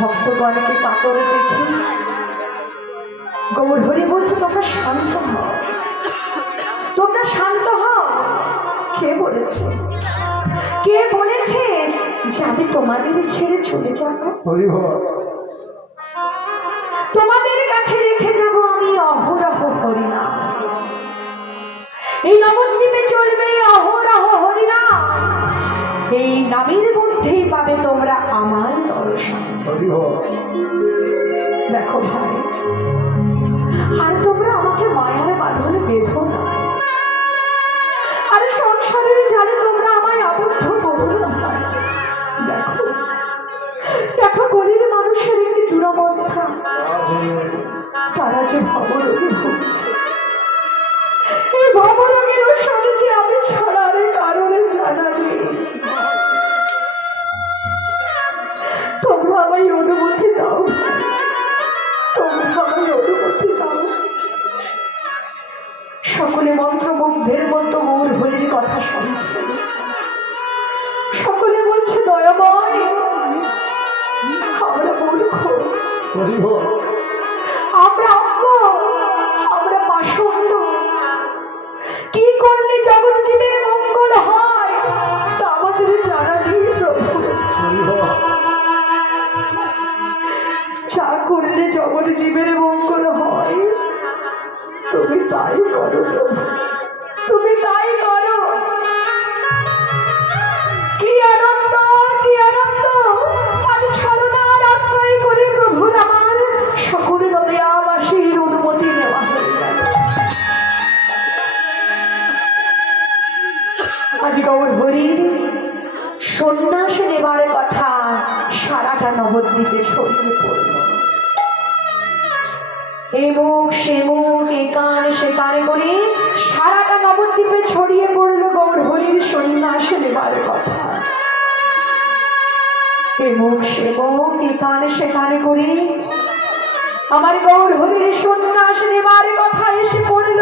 ভক্তগণকে কাতরে দেখি গৌর হরি বলছে তোমরা শান্ত হও, তোমরা শান্ত হও। কে বলেছে, কে বলেছে যে আমি তোমাদের ছেড়ে চলে যাব? তোমাদের কাছে রেখে যাব আমি অহরহ হরিনাম। এই নবদ্বীপে চলবে অহরহ হরিনাম। এই নামের মধ্যেই পাবে তোমরা আমার দর্শন। দেখো ভাই, আর তোমরা আমাকে মায়ার বাঁধনে বেঁধো না, আর সংসারের জালে তোমরা আমায় আবদ্ধ করো না। দেখো দেখো গরিব মানুষের একটি দুরবস্থা, তারা যে ভবরোগে ভুগছে। এই ভবরোগের ওষুধে যে আমি ছাড়ার কারণে জানা নেই। তোমরা আমায় অনুমতি দাও, তোমরা আমায় অনুমতি দাও। সকলে মন্ত্রমুগ্ধের মতো গৌর হরির কথা শুনছে। সকলে বলছে দয়াময়, আমরা মূর্খ, আমরা অজ্ঞ, আমরা পাষণ্ড। কি করলে জগৎ জীবের মঙ্গল হয় তা আমাদের জানা নেই প্রভু। যা করলে জগৎ জীবের মঙ্গল হয় তুমি তাই করো প্রভু, তুমি তাই করো। কি আনন্দ, কি আনন্দ! আজ ছলনার আশ্রয় করে প্রভুর আমার সকল দয়াবাসীর অনুমতি নেওয়া হয়ে গেল। আজ গৌর হরির সন্ন্যাস নেবার কথা সারাটা নবদ্বীপে ছড়িয়ে পড়ল। এই মুখ সে মুখ, এ কান সে কানে করে সারাটা নবদ্বীপে ছড়িয়ে পড়ল গৌর হরির সন্ন্যাস নেবার কথা। এ মুখ সে মুখ, এ কান সে কানে করে আমার গৌর হরির সন্ন্যাস নেবার কথা এসে পড়ল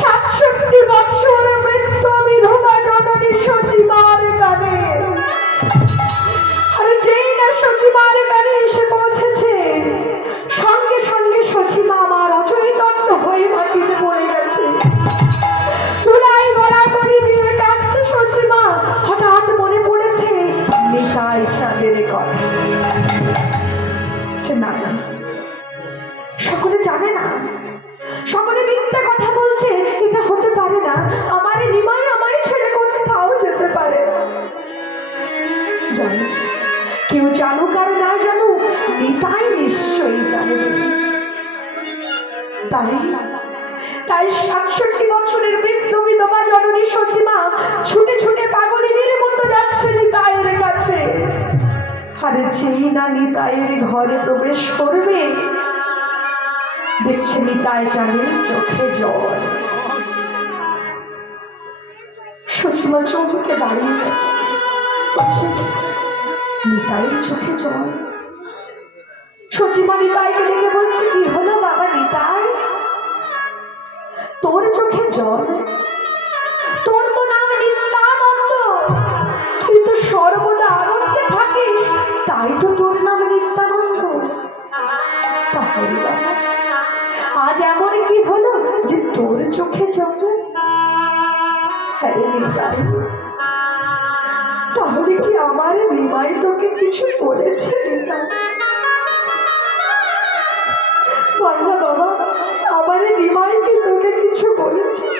৬৭ বৎসর বৃদ্ধ বিধবা জননী সচিমার কানে। আর যেই না সচিমার কানে এসে পৌঁছেছে, সঙ্গে সঙ্গে সচিমা আমার অচৈতন্য হয়ে মাটিতে পড়ে গেছে। চুলায় গড়াগড়ি দিয়ে কাঁদছে সচিমা। হঠাৎ মনে পড়েছে নিতাই চাঁদের কথা। না না, সকলে জানে না, সকলে মিথ্যে কথা বলছে। এটা হতে পারে না, আমার নিমাই আমায় ছেড়ে কোথাও যেতে পারে না। জানি, কেউ জানুক আর না জানুক, নিতাই নিশ্চয়ই জানে। তাই তাই ৬৭ বছরের বৃদ্ধ বিধবা জননী সচিমা ছুটে ছুটে পাগলিনীর মতো যাচ্ছে নিতাইয়ের কাছে। আরে যেই না নিতাইয়ের ঘরে প্রবেশ করবে, দেখছে নিতাই চাঁদের চোখে জল। সচিমা চোখে দাঁড়িয়ে গেছে, নিতাইয়ের চোখে জল। সচিমা নিতাইকে দেখে বলছে, কি হলো বাবা নিতাই, তোর চোখে জল? তোর তো নাম নিত্যানন্দ, তুই তো সর্বদা আনন্দে থাকিস, তাই তো তোর নাম নিত্যানন্দ। তাহলে বাবা আজ এমন কি হলো যে তোর চোখে জল? আরে নিতাই, তাহলে কি আমার নিমাই তোকে কিছু বলেছে? বল না বাবা, আমার নিমাই কি তোকে কিছু বলেছে?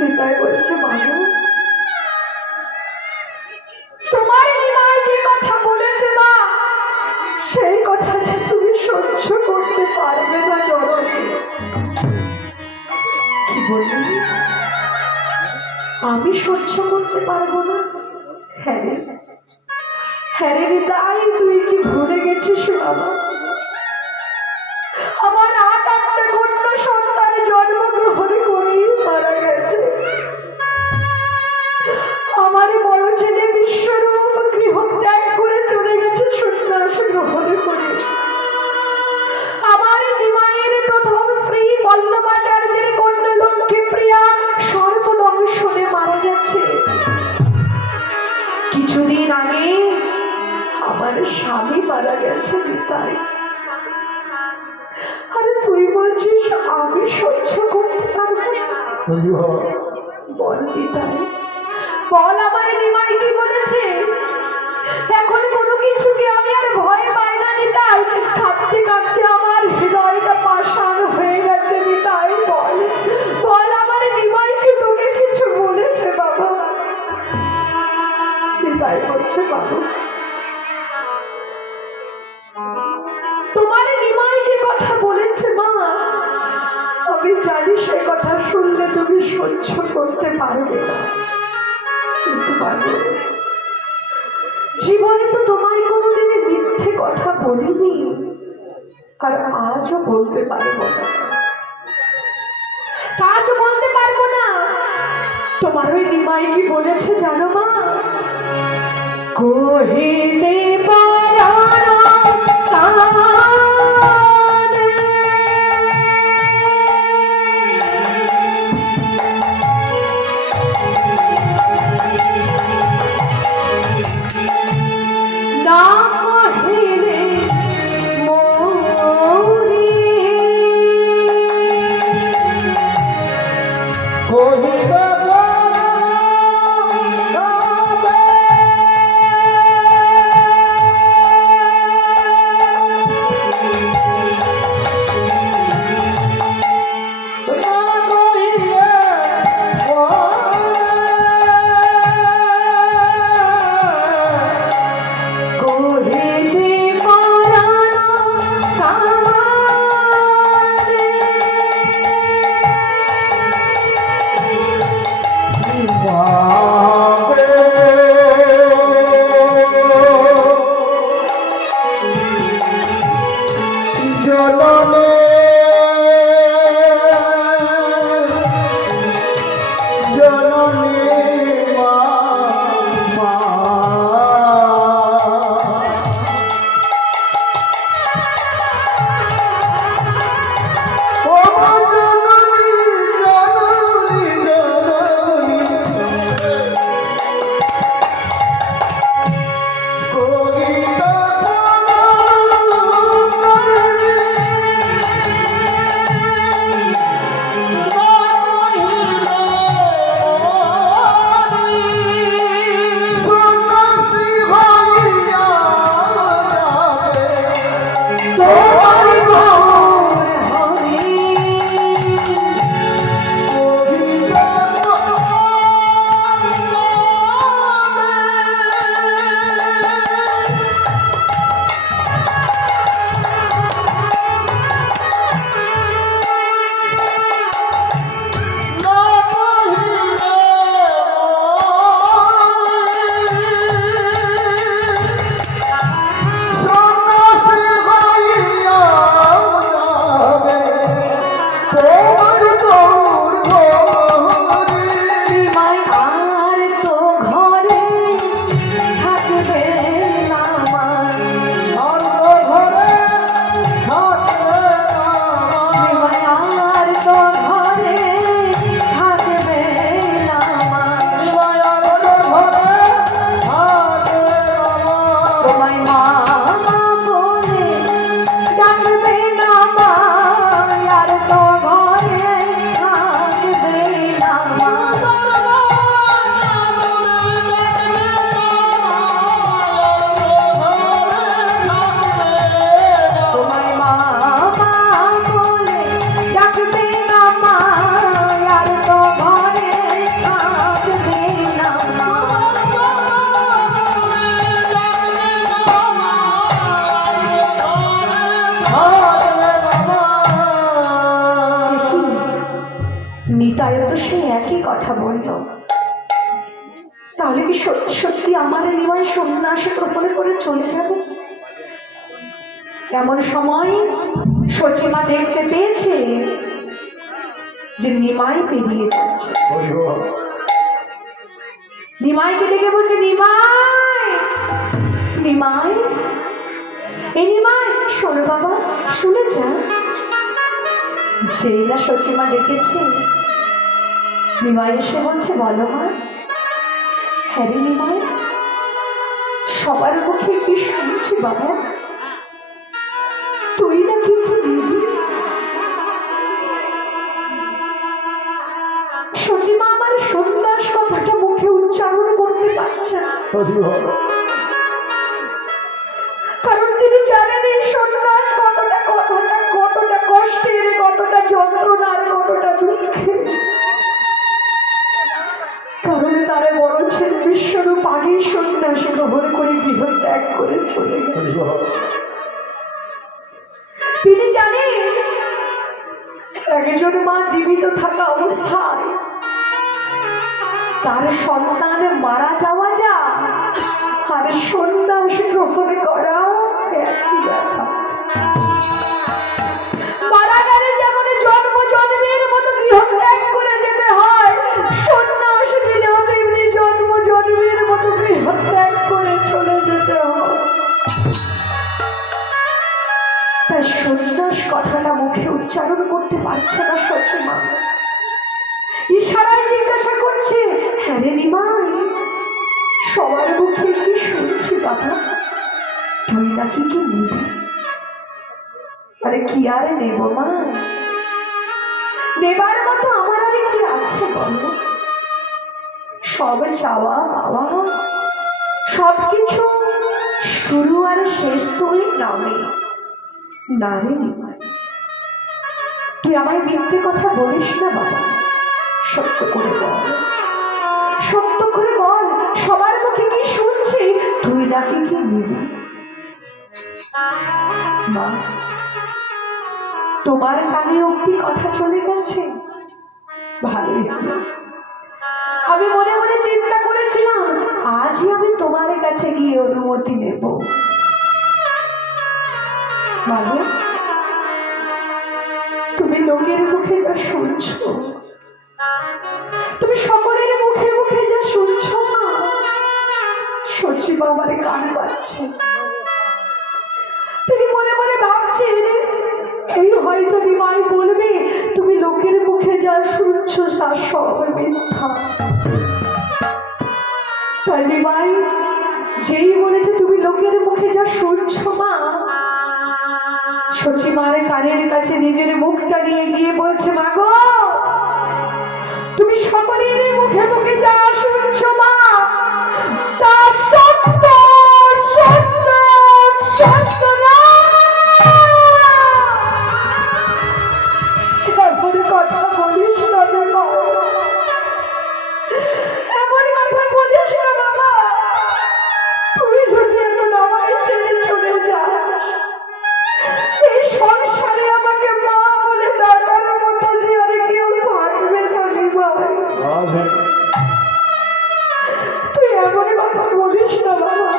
নিতাই বলছে, বাবা তোমার নিমাই যে কথা বলেছে মা, সেই কথা যে তুমি সহ্য করতে পারবে না জননী। কি বললি? আমি সহ্য করতে পারবো না? হ্যাঁ রে, হ্যাঁ রে নিতাই, তুই কি ভুলে গেছিস বাবা? আমার আটটা কন্যা সন্তান জন্মগ্রহণ করেই মারা গেছে। আমার বড় ছেলে বিশ্বরূপ গৃহ ত্যাগ করে চলে গেছে সন্ন্যাস গ্রহণ করে। আমার নিমাইয়ের প্রথম স্ত্রী বল্লভাচার্যের কন্যা লক্ষ্মী প্রিয়া সর্বদংশনে মারা গেছে। কিছুদিন আগে আমার স্বামী মারা গেছে নিতাই। আরে তুই বলছিস আমি সহ্য করতে পারবো না? বল নিতাই, বল আমার নিমাই কি বলেছে? এখন কোনো কিছুকে আমি আর ভয় পাই না নিতাই। কাঁদতে কাঁদতে আমার হৃদয়টা পাষাণ হয়ে গেছে নিতাই। বল বল আমার নিমাই কি তোকে কিছু বলেছে বাবা? নিতাই বলছে বাবা, তোমার নিমাই যে কথা বলেছে মা, আমি জানি সে কথা শুনলে তুমি সহ্য করতে পারবে না, কিন্তু পারবো। জীবনে তো তোমায় কোনোদিন মিথ্যে কথা বলিনি, আর আজও বলতে পারবো না, আজও বলতে পারবো না। তোমার ওই নিমাই কি বলেছে জানো মা? কহিতে পারা নিতাইও তো সেই একই কথা বলল। তাহলে কি সত্যি সত্যি আমার নিমাই সন্ন্যাস গ্রহণ করে চলে যাবে? এমন সময় সচিমা দেখতে পেয়েছে যে নিমাই পেরিয়ে যাচ্ছে। নিমাইকে ডেকে বলছে, নিমাই, নিমাই, এই নিমাই, শোনো বাবা, শুনে যা। যেই না সচিমা ডেকেছে, নিমাই এসে বলছে, বলো মা। হ্যাঁ রে নিমাই, সবার মুখে কি শুনছি বাবা, তুই নাকি কি নিবি? সচিমা আমার সন্ন্যাস কথাটা মুখে উচ্চারণ করতে পারছে না, কারণ তিনি জানেন এই সন্ন্যাস কতটা কতটা কতটা কষ্টের, কতটা যন্ত্রণার, কতটা দুঃখের। কারণ তারা বলছেন বিশ্বরূপ আগেই সন্ন্যাস গ্রহণ করে গৃহ ত্যাগ করে চলে গেছে। তিনি জানেন একজন মা জীবিত থাকা অবস্থায় তার সন্তান মারা যাওয়া যা আর সন্ন্যাস গ্রহণ করা একই ব্যাপার। মারা গেলে যেমন জন্ম জন্মের মতো গৃহ ত্যাগ করে যেতে হয়, সন্ন্যাস নিলেও তেমনি জন্ম জন্মের মতো গৃহ ত্যাগ করে চলে যেতে হয়। তাই সন্ন্যাস কথাটা মুখে উচ্চারণ করতে পারছে না সচিমা। ইশারায় জিজ্ঞাসা করছে, হ্যাঁ রে নিমাই, সবার মুখে কি শুনছি বাবা, তুই নাকি কি নিবি? আরে কি আর নেব মা, নেবার মতো আমার আরে কি আছে বলো? সব চাওয়া পাওয়া সবকিছু শুরু আর শেষ তুই নামে না রে নিমাই। তুই আমায় মিথ্যে কথা বলিস না বাবা, সত্য করে বল, সত্য করে বল, সবার মুখে কি শুনছি, তুই নাকি কি নিবি? মা, তোমার কানে অব্দি কথা চলে গেছে, ভালোই হলো। আমি মনে মনে চিন্তা করেছিলাম আজই আমি তোমার কাছে গিয়ে অনুমতি নেব। মানে তুমি লোকের মুখে যা শুনছো, তুমি সকলের মুখে মুখে যা শুনছো না, সচিমা আমার কান পাচ্ছে। তিনি মনে মনে ভাবছেন এই হয়তো নিমাই বলবে তুমি লোকের মুখে যা শুনছো তা সব মিথ্যা। তাই নিমাই যেই বলেছে তুমি লোকের মুখে যা শুনছো মা, সচিমার কানের কাছে নিজের মুখটা নিয়ে গিয়ে বলছে, মা গো, তুমি সকলের মুখে মুখে যা শুনছো মা তা সত্য, সত্য, সত্য না। এমন কথা বলিস না বাবা, এমন কথা বলিস না বাবা। তুই যদি এখন আমায় ছেড়ে চলে যাস, এই সংসারে আমাকে মা বলে ডাকার মতো যে আর কেউ থাকবে না নিমাই। তুই এমন কথা বলিস না বাবা,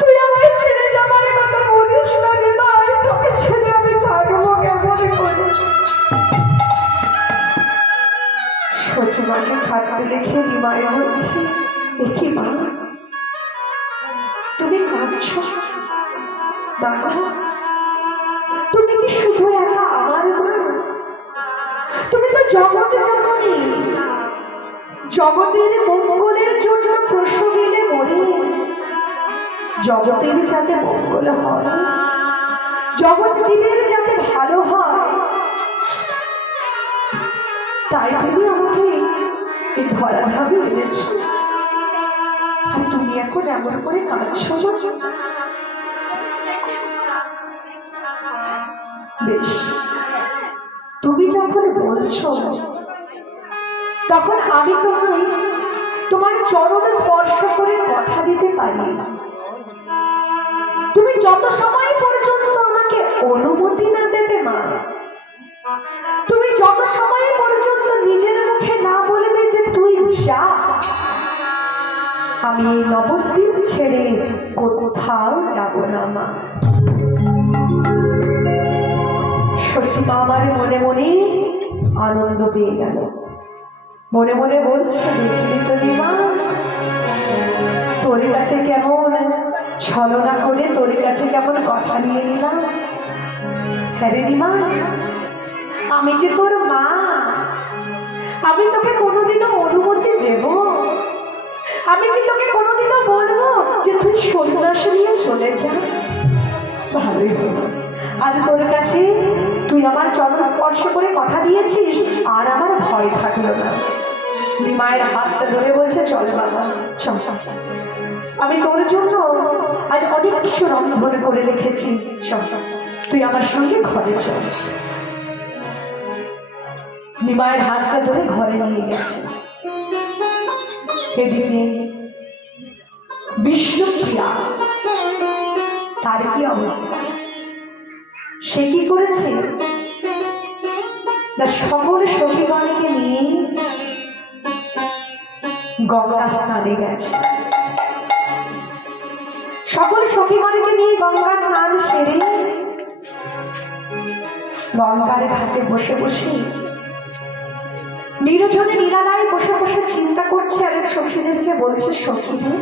তুই আমায় ছেড়ে যাবার কথা বলিস না নিমাই। তোকে ছেড়ে আমি থাকবো কেমন করে? সচিমাকে থাকতে দেখে নিমাই বলছে, দেখি মা, তুমি কাঁদছো বাবা, তুমি কি শুধু একা আমার মা? তুমি তো জগৎ জননী, জগতের মঙ্গলের জন্য প্রসবিলে মরে জগতের যাতে মঙ্গল হয়, জগৎ জীবের যাতে ভালো হয়, তাই তুমি আমাকে এই ধরাভাবে এনেছ। আর তুমি এখন এমন করে কাঁদছো না? বেশ, তুমি যখন বলছো তখন আমি তোমার চরণ স্পর্শ করে কথা দিতে পারি। তুমি যত সময় পর্যন্ত আমাকে অনুমতি না দেবে মা, তুমি যত সময় পর্যন্ত নিজের মুখে না বলবে যে তুই যা, আমি এই নবদ্বীপ ছেড়ে কোথাও যাব না মা। সচিমা আমার মনে মনে আনন্দ পেয়ে গেল, মনে মনে বলছে দেখলি তো দিমা, তোর কাছে কেমন ছলনা করে তোর কাছে কেমন কথা নিয়ে নিলাম। হ্যাঁ রে দিমা, আমি যে তোর মা, আমি তোকে কোনোদিনও অনুমতি দেব? আমি কি তোকে কোনোদিনও বলবো যে তুই সন্ন্যাস নিয়ে চলে যা? ভালোই হলো, আজ তোর কাছে তুই আমার চরণ স্পর্শ করে কথা দিয়েছিস, আর আমার ভয় থাকলো না। মায়ের হাতটা ধরে বলছে চল বাবা চল, আমি তোর জন্য আজ অনেক কিছু রন্ধন করে রেখেছি, তুই আমার সঙ্গে ঘরে চল। নিমায়ের হাতটা ধরে ঘরে নিয়ে গেছে। এদিকে বিষ্ণুপ্রিয়া, তার কি অবস্থা, সে কি করেছে না, সকল সখীগণকে নিয়ে গঙ্গা স্নানে গেছে। সকল সখীগণকে নিয়ে গঙ্গা স্নান সেরে গঙ্গার ঘাটে বসে বসে নির্জনে নিরালায় বসে বসে চিন্তা করছে, আর সখীদেরকে বলছে সখীদের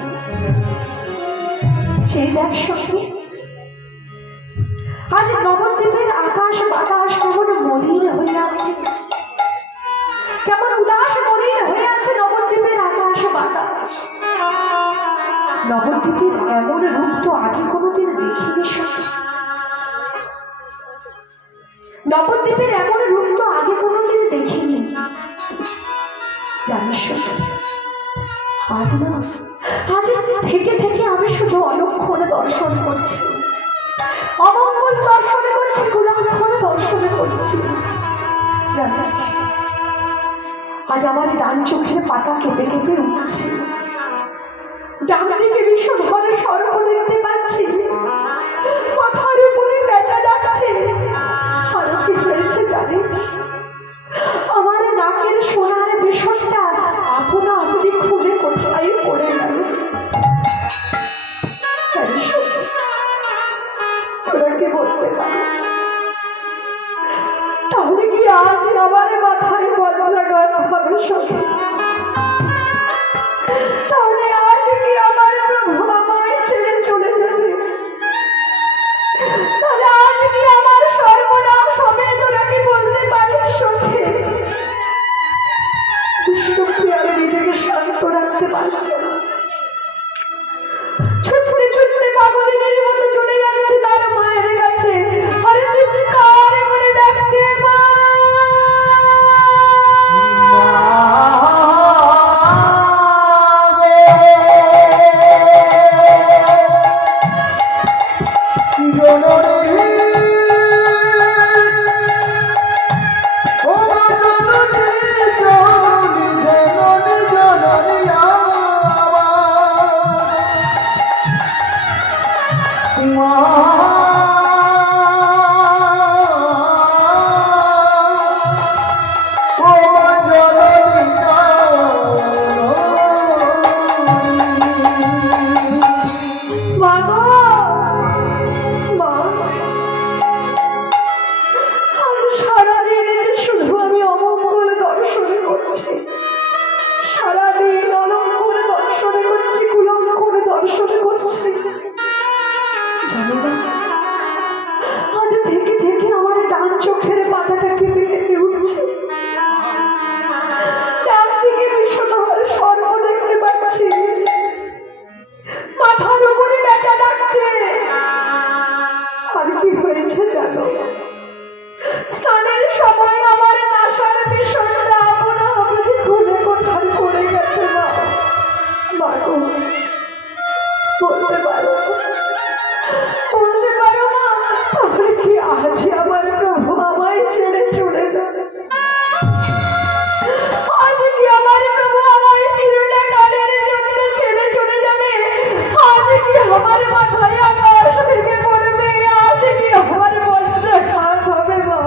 সেই দেখ সখী, আজ নবদ্বীপের আকাশ বাতাস কেমন মলিন হয়ে আছে, কেমন উদাস মলিন হয়ে আছে নবদ্বীপের আকাশ বাতাস। নবদ্বীপের এমন রূপ তো আগে কোনোদিন দেখিনি সখী, নবদ্বীপের এমন রূপ তো আগে কোনোদিন দেখিনি। জানিস আজ না, আজ থেকে থেকে আমি শুধু অলক্ষণ দর্শন করছি, অমঙ্গল দর্শনে করছি, কুলক্ষণ দর্শনে করছি। আজ আমার ডান চোখের পাতা কেঁপে কেঁপে উঠছে, ডান দিকে ভীষণ ঘরে সর্প দেখতে পাচ্ছি, মাথার উপরে বেচা ডাকছে। আরো কি হয়েছে জানিস, আমার নাকের সোনার বেসনটা আপনা আপনি খুলে কোথায় পড়ে গেল। তোরা কি বলতে পারিস, তাহলে কি আজ আমার মাথায় বজ্রাঘাত হবে সখী? তাহলে আজ কি আমার প্রভু আমায় ছেড়ে চলে যাবে? তাহলে আজ কি আমার সর্বনাশ হবে? তোরা কি বলতে পারিস সখী? বিষ্ণুপ্রিয়ার নিজেকে শান্ত রাখতে পারছে না, ছুটতে ছুটতে পাগলিনীর মতো চলে যাচ্ছে তার মায়ের কাছে, আর চিৎকার করে ডাকছে মা। স্নানের সময় আমার নাসার বিষয়টা আপনা আপনি খুলে কোথায় পড়ে গেছে মা। বলতে পারো মা, তাহলে কি আজ আমার প্রভু আমায় ছেড়ে চলে যাবে? আজ কি আমার প্রভু আমায় চিরকালের জন্য ছেড়ে চলে যাবে? আজ কি আমার মাথায় আকাশ ভেঙে পড়বে? আজ কি আমার বজ্রাঘাত হবে মা?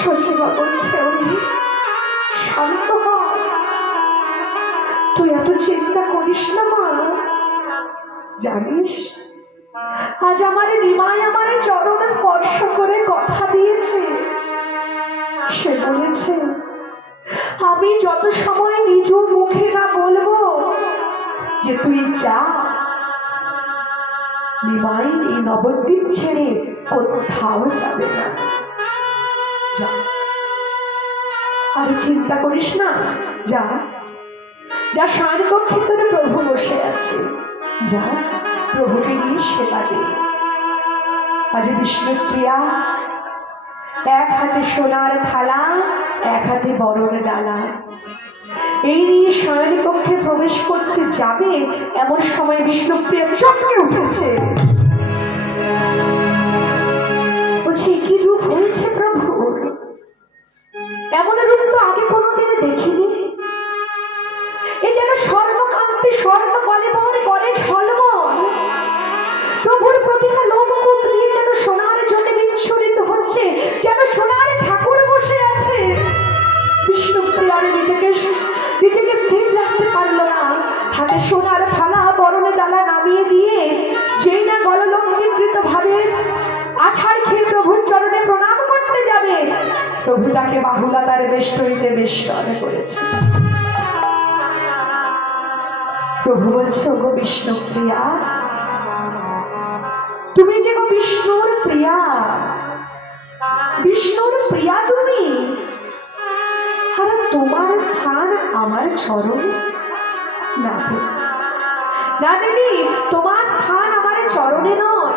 সচিমা বলছে শান্ত হ, একটু চিন্তা করিস না মা। জানিস, আজ আমার নিমাই আমার চরণ স্পর্শ করে কথা দিয়েছে। সে বলেছে, আমি যত সময় নিজ মুখে না বলবো যে তুই যা, নিমাই এই নবদ্বীপ ছেড়ে কোথাও যাবে না। যা, আর চিন্তা করিস না, যা যা, শয়নকক্ষে তোর প্রভু বসে আছে, যা প্রভুকে নিয়ে সেবা দে। আজ বিষ্ণুপ্রিয়া এক হাতে সোনার থালা, এক হাতে বরণ ডালা, এই নিয়ে শয়নকক্ষে প্রবেশ করতে যাবে, এমন সময় বিষ্ণুপ্রিয়া চমকে উঠেছে। বলছে, কি রূপ হয়েছে প্রভুর, এমন রূপ তো আগে কোনোদিন দেখিনি। এ যেন স্বর্ণকান্তি, স্বর্ণ কলেবর করে ঝলমল। প্রভুর প্রতিটা লোমকূপ দিয়ে যেন সোনার জ্যোতি বিচ্ছুরিত হচ্ছে, যেন সোনার ঠাকুর বসে আছে। বিষ্ণুপ্রিয়ারে নিজেকে স্থির রাখতে পারল না। হাতে সোনার থালা, বরণে ডালা নামিয়ে দিয়ে যেই না গললঙ্ঘিত ভাবে আছাড় খেয়ে প্রভুর চরণে প্রণাম করতে যাবে, প্রভু তাকে বাহুলতার বেষ্টনীতে বেষ্টন করেছে। প্রভু বলছে, গো বিষ্ণুপ্রিয়া, তুমি যে গো বিষ্ণুর প্রিয়া, বিষ্ণুর প্রিয়া তুমি, আর তোমার স্থান আমার চরণে না। না দেবী, তোমার স্থান আমার চরণে নয়,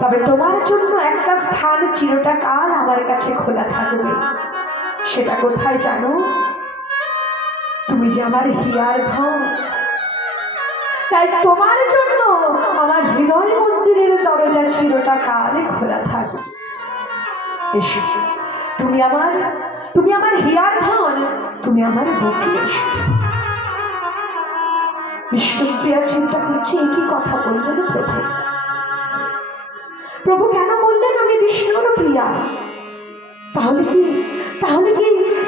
তবে তোমার জন্য একটা স্থান চিরটা কাল আমার কাছে খোলা থাকবে। সেটা কোথায় জানো? তুমি যে আমার হিয়ার ধন, তাই তোমার জন্য আমার হৃদয় মন্দিরের দরজা চিরটা কাল খোলা থাকবে। এসো, তুমি আমার হিয়ার ধন, তুমি আমার বুকে এসো। বিষ্ণুপ্রিয়া চিন্তা করছে, একই কথা বললেন প্রভু। প্রভু কেন বললেন আমি বিষ্ণুর প্রিয়া? তাহলে কি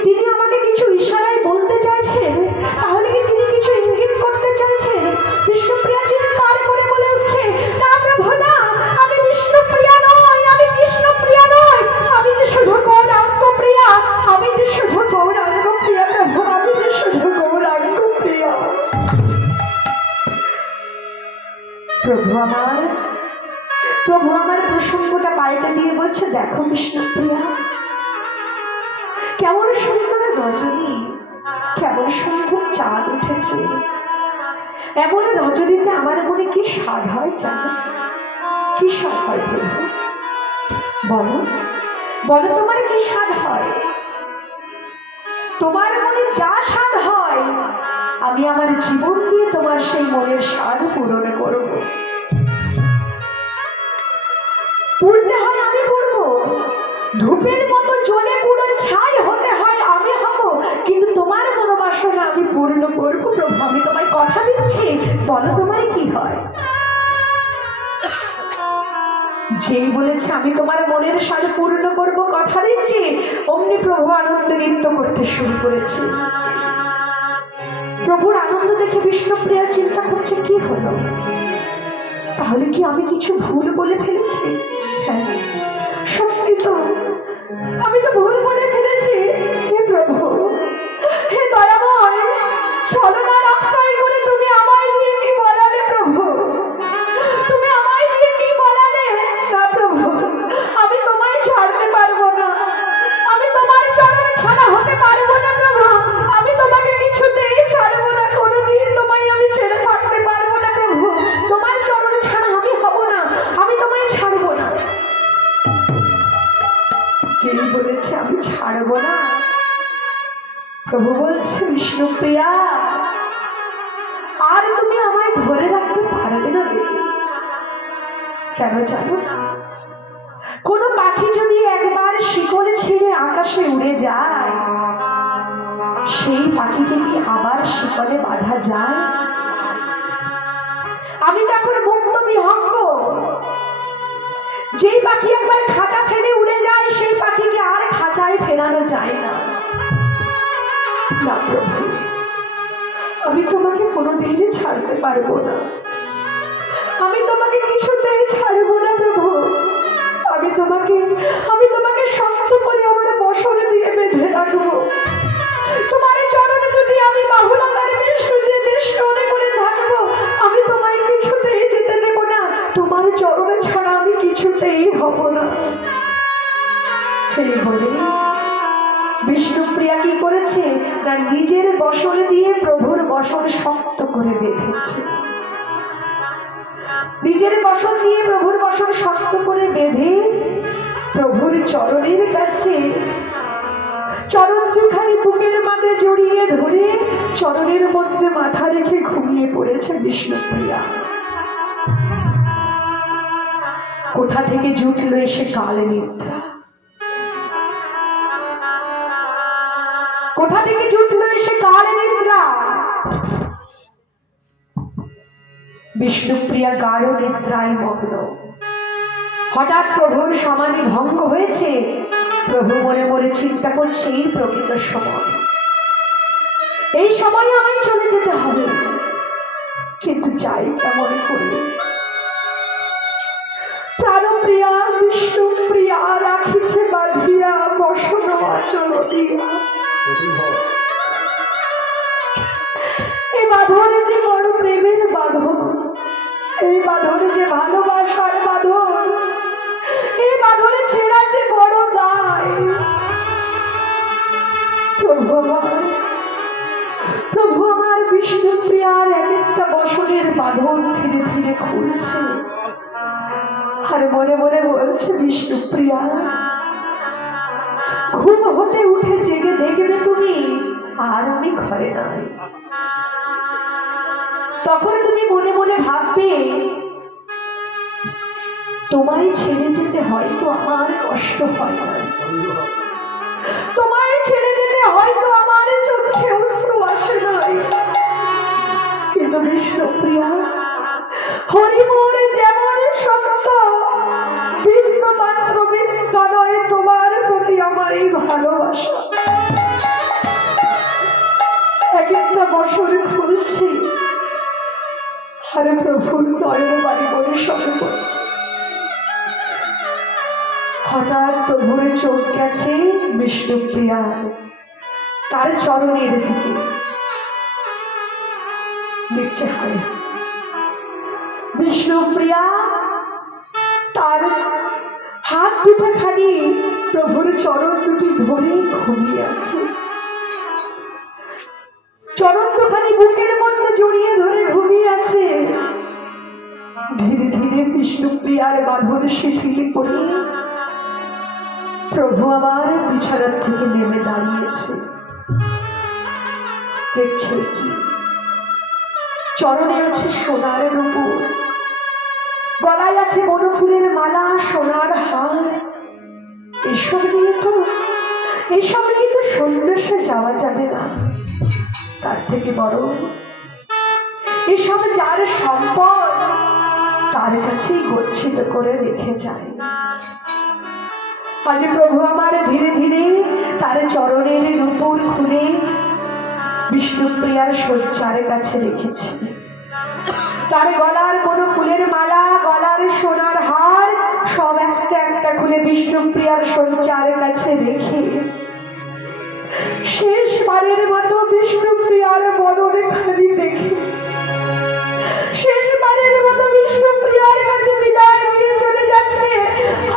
তিনি আমাকে কিছু ইশারায় বলতে চাইছেন? তাহলে কি তিনি কিছু ইঙ্গিত করতে চাইছেন? বিষ্ণুপ্রিয়া চিৎকার করে বলে উঠছে, না প্রভু না, আমি বিষ্ণুপ্রিয়া নই, আমি কৃষ্ণপ্রিয়া নই, আমি যে শুধু গৌরাঙ্গ প্রিয়া, আমি যে শুধু গৌরাঙ্গ প্রিয়া প্রভু, আমি যে শুধু গৌরাঙ্গ প্রিয়া। প্রভু আমার প্রসঙ্গটা পাল্টে দিয়ে বলছে, দেখো বিষ্ণুপ্রিয়া, কেমন সুন্দর রজনী, কেমন সুন্দর চাঁদ উঠেছে। এমন রজনীতে আমার মনে কি স্বাদ হয় জানো? কি স্বাদ হয় প্রভু? বলো বলো, তোমার কি স্বাদ হয়? তোমার মনে যা স্বাদ হয়, আমি আমার জীবন দিয়ে তোমার সেই মনের স্বাদ পূরণ করব। পুড়তে হয় আমি পুড়ব, ধূপের মতো জ্বলে পুরো ছাই হতে হয় আমি হব, কিন্তু তোমার মনোবাসনা আমি পূর্ণ করবো প্রভু, আমি তোমায় কথা দিচ্ছি। বলো তোমার কি হয়? যেই বলেছে আমি তোমার মনের স্বাদ পূর্ণ করব, কথা দিচ্ছি, অমনি প্রভু আনন্দে নৃত্য করতে শুরু করেছে। প্রভুর আনন্দ দেখে বিষ্ণুপ্রিয়া চিন্তা করছে, কি হলো? তাহলে কি আমি কিছু ভুল বলে ফেলেছি? হ্যাঁ, সত্যি তো, আমি তো ভুল বলে ফেলেছি। হে প্রভু, হে দয়াময়, ছলনার আশ্রয় করে তুমি আমায় দিয়ে কি বলালে প্রভু? তুমি আমায় দিয়ে কি বলালে? না প্রভু, আমি তোমায় ছাড়তে পারবো না, আমি তোমার চরণে ছাড়া হতে পারবো না প্রভু, আমি তোমাকে কিছুতেই ছাড়বো না, কোনোদিন তোমায় আমি ছেড়ে থাকতে পারবো না প্রভু, তোমার চরণে ছাড়া আমি হব না, আমি তোমায় ছাড়বো না। যেই বলেছে আমি ছাড়বো না, প্রভু বলছে, বিষ্ণুপ্রিয়া, আর তুমি আমায় ধরে রাখতে পারবে না দেখি। কেন জানো? কোনো পাখি যদি একবার শিকল ছিঁড়ে আকাশে উড়ে যায়, সেই পাখিকে কি আবার শিকলে বাঁধা যায়? আমি তখন মুক্ত বিহঙ্গ। যেই পাখি একবার খাঁচা ফেলে উড়ে যায়, সেই পাখিকে আর খাঁচায় ফেরানো যায় না। না প্রভু, আমি তোমাকে কোনোদিনই ছাড়তে পারবো না, আমি তোমাকে কিছুতেই ছাড়বো না প্রভু। আমি তোমাকে শক্ত করে আমার বসনে দিয়ে বেঁধে রাখবো। তোমার চরণে যদি আমি বাহুলতারে বেষ্টনে করে থাকবো, আমি তোমায় কিছুতেই যেতে দেব না। তোমার চরণে ছাড়া আমি কিছুতেই হব না। এই বলে বিষ্ণুপ্রিয়া কি করেছে না, নিজের বসনে দিয়ে প্রভুর বসন শক্ত করে বেঁধেছে। নিজের বসন দিয়ে প্রভুর বসন শক্ত করে বেঁধে প্রভুর চরণের কাছে চরণ দুখানি বুকের মাঝে জড়িয়ে ধরে চরণের মধ্যে মাথা রেখে ঘুমিয়ে পড়েছে বিষ্ণুপ্রিয়া। কোথা থেকে জুটলো এসে কাল নিদ্রা, কোথা থেকে জুটলো এসে কাল নিদ্রা। বিষ্ণুপ্রিয়া গাঢ় নিদ্রায় মগ্ন। হঠাৎ প্রভুর সমাধি ভঙ্গ হয়েছে। প্রভু মনে মনে চিন্তা করছে, এই প্রকৃত সময়, এই সময় আমায় চলে যেতে হবে, কিন্তু যাই কেমন করে। প্রাণপ্রিয়া বিষ্ণুপ্রিয়া রাখিছে বাঁধিয়া বসন অচল দিয়া। এই বাঁধনে যে বড় প্রেমের বাঁধন, এই বাঁধনে যে ভালোবাসার বাঁধন, এই বাঁধনে ছেড়া যে বড় দায়। প্রভু আমার বিষ্ণুপ্রিয়ার এক একটা বসনের বাঁধন ধীরে ধীরে খুলছে, আর মনে মনে বলছে, বিষ্ণুপ্রিয়া ঘুম হতে উঠে জেগে দেখবে তুমি আর আমি ঘরে নাই। তখন তুমি মনে মনে ভাববে, তোমায় ছেড়ে যেতে হয়তো আমার কষ্ট হয় না, তোমায় ছেড়ে যেতে হয়তো আমার চোখে অশ্রু আসে নাই, কিন্তু বিষ্ণুপ্রিয়া হরিমোর যেমন সত্য, বিন্দু মাত্র মিথ্যা নয় তোমার প্রতি আমার এই ভালোবাসা। এক একটা বছর খুলছি, আরে প্রভুর নয়ন বাড়ি বলে সবে পড়ছে। হঠাৎ প্রভুর চোখ গেছে বিষ্ণুপ্রিয়া তার চরণের দিকে, দেখছে হায় বিষ্ণুপ্রিয়া তার হাত দুটো খালি প্রভুর চরণ দুটি ধরে ঘুমিয়ে আছে। চরণ দুখানি বুকের মধ্যে জড়িয়ে ধরে ঘুমিয়ে আছে। ধীরে ধীরে বিষ্ণুপ্রিয়ার বাঁধন শিথিল করে প্রভু আমার বিছানার থেকে নেমে দাঁড়িয়েছে। দেখছে কি, চরণে আছে সোনার নুপুর, গলায় আছে বনফুলের মালা, সোনার হার। এসব নিয়ে তো সন্দেশে যাওয়া যাবে না। তার থেকে বড় এসব যার সম্পদ তার কাছেই গচ্ছিত করে রেখে যায়। আজ প্রভু আমার ধীরে ধীরে তার চরণের নুপুর খুলে বিষ্ণুপ্রিয়ার শয্যার কাছে রেখেছে। তার গলার কোনো ফুলের মালা, গলার সোনার হার সব একটা একটা খুলে বিষ্ণুপ্রিয়ার শয্যার কাছে রেখে শেষবারের মতো বিষ্ণুপ্রিয়ার বদনে খালি দেখে শেষবারের মতো বিষ্ণুপ্রিয়ার কাছে বিদায় নিয়ে চলে যাচ্ছে।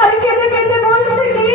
আর কেঁদে কেঁদে বলছে কি,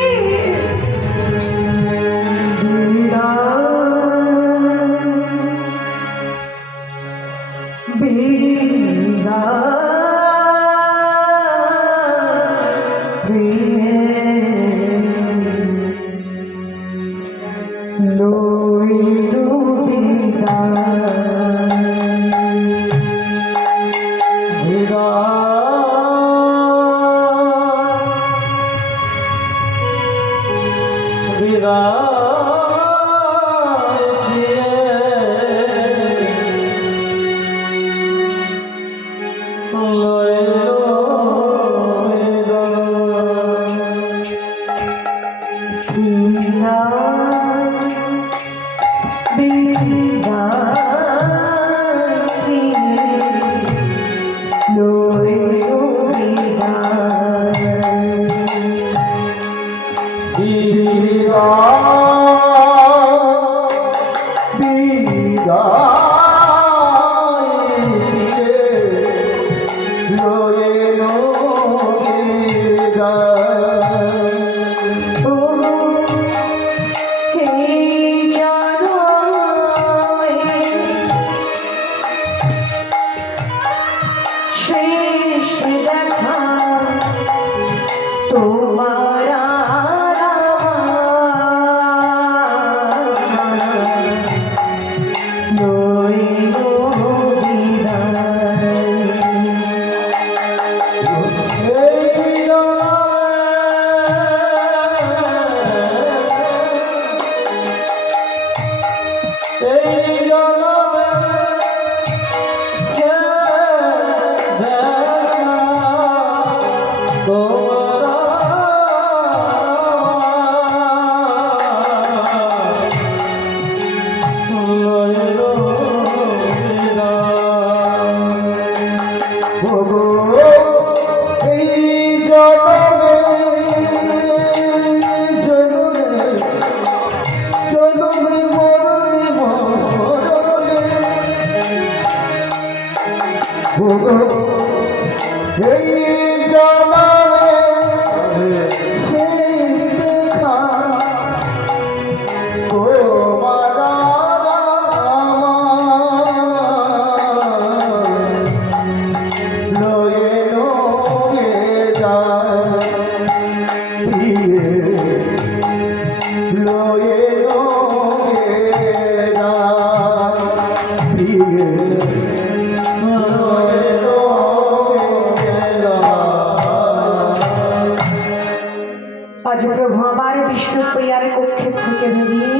আজ প্রভু আমার বিষ্ণুপ্রিয়ার কক্ষের থেকে বেরিয়ে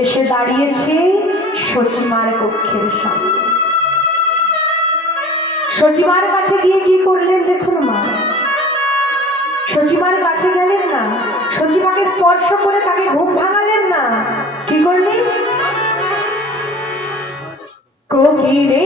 এসে দাঁড়িয়েছে সচিমার কক্ষের সামনে। সচিমার কাছে গিয়ে কি করলেন দেখুন মা। সচিমার কাছে গেলেন না, সচিমাকে স্পর্শ করে তাকে ঘুম ভাঙালেন না, কি করলেন? কোকিলে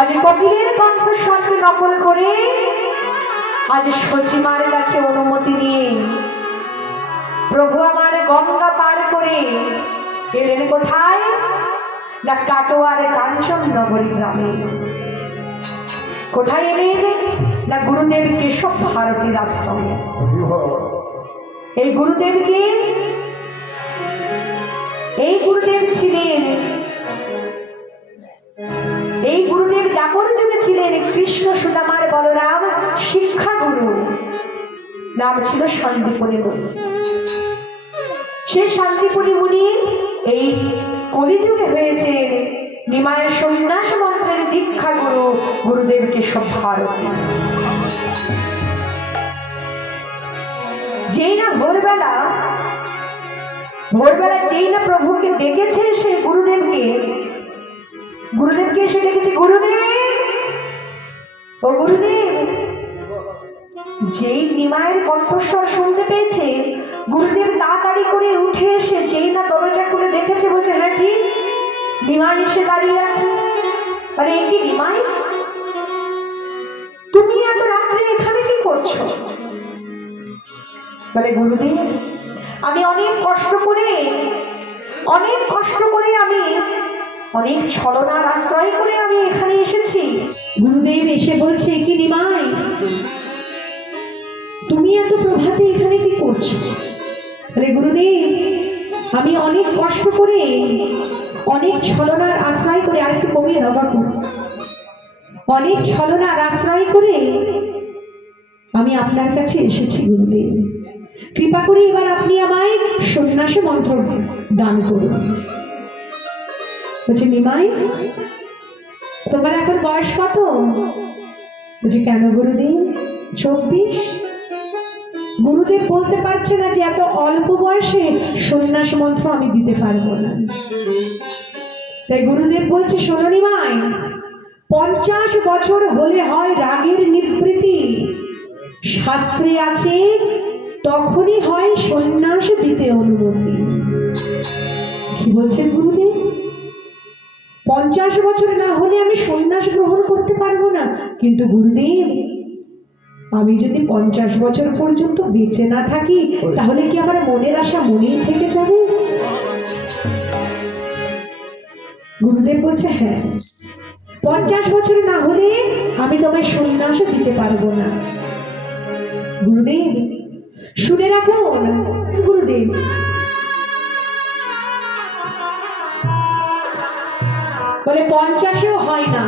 আজ কপিলের কণ্ঠস্বরকে নকল করে আজ সচিমার কাছে অনুমতি নিয়ে প্রভু আমার গঙ্গা পার করে এলেন কোথায়? না কাটোয়ার কাঞ্চন নগরী গ্রামে। কোথায় এলেন? না গুরুদেব কেশব ভারতীর আশ্রমে। এই গুরুদেব ছিলেন, এই গুরুদেব দাপর যুগে ছিলেন কৃষ্ণ সুদামার বলরাম শিক্ষা গুরু, নাম ছিল সন্দীপনী মুনি। সেই সন্দীপনী মুনি এই কলিযুগে হয়েছে নিমায়ের সন্ন্যাস মন্ত্রের দীক্ষা গুরু গুরুদেব কেশব ভারতী। যেই না ভোরবেলা যেই না প্রভুকে ডেকেছে সে গুরুদেবকে এসে ডেকেছে, গুরুদেব ও গুরুদেব। যেই নিমায়ের কণ্ঠস্বর শুনতে পেয়েছে গুরুদেব তাড়াতাড়ি করে উঠে এসে যেই না দরজা খুলে দেখেছে, বলছে হ্যাঁ ঠিক, নিমাই এসে দাঁড়িয়ে আছে। আরে এই কি নিমাই, তুমি এত রাত্রে এখানে কি করছো? বলে গুরুদেব আমি অনেক কষ্ট করে আমি অনেক ছলনার আশ্রয় করে আমি এখানে এসেছি। গুরুদেব এসে বলছে কি নিমাই তুমি এত প্রভাতে এখানে কি করছো? বলে গুরুদেব আমি অনেক কষ্ট করে অনেক ছলনার আশ্রয় করে, আর একটু কমিয়ে দাও বাবু, অনেক ছলনার আশ্রয় করে আমি আপনার কাছে এসেছি গুরুদেব, কৃপা করে এবার আপনি আমায় সন্ন্যাস মন্ত্র দান করুন। বলছে নিমাই তোমার এখন বয়স কত? বলছি কেন গুরুদেব 24? গুরুদেব বলতে পারছে না যে এত অল্প বয়সে সন্ন্যাস মন্ত্র আমি দিতে পারবো না। তাই গুরুদেব বলছে শোনো নিমাই, 50 বছর হলে হয় রাগের নিবৃত্তি। শাস্ত্রে আছে তখনই হয় সন্ন্যাস দিতে অনুমতি। কি বলছে গুরুদেব? 50 বছর না হলে আমি সন্ন্যাস গ্রহণ করতে পারবো না। কিন্তু গুরুদেব আমি যদি 50 বছর পর্যন্ত বেঁচে না থাকি তাহলে কি আমার মনের আশা মনেই থেকে যাবে? গুরুদেব বলছে হ্যাঁ, 50 বছর না হলে আমি তোমায় সন্ন্যাস দিতে পারবো না। গুরুদেব শুনে রাখুন, গুরুদেব বলে 50-এও হয় না।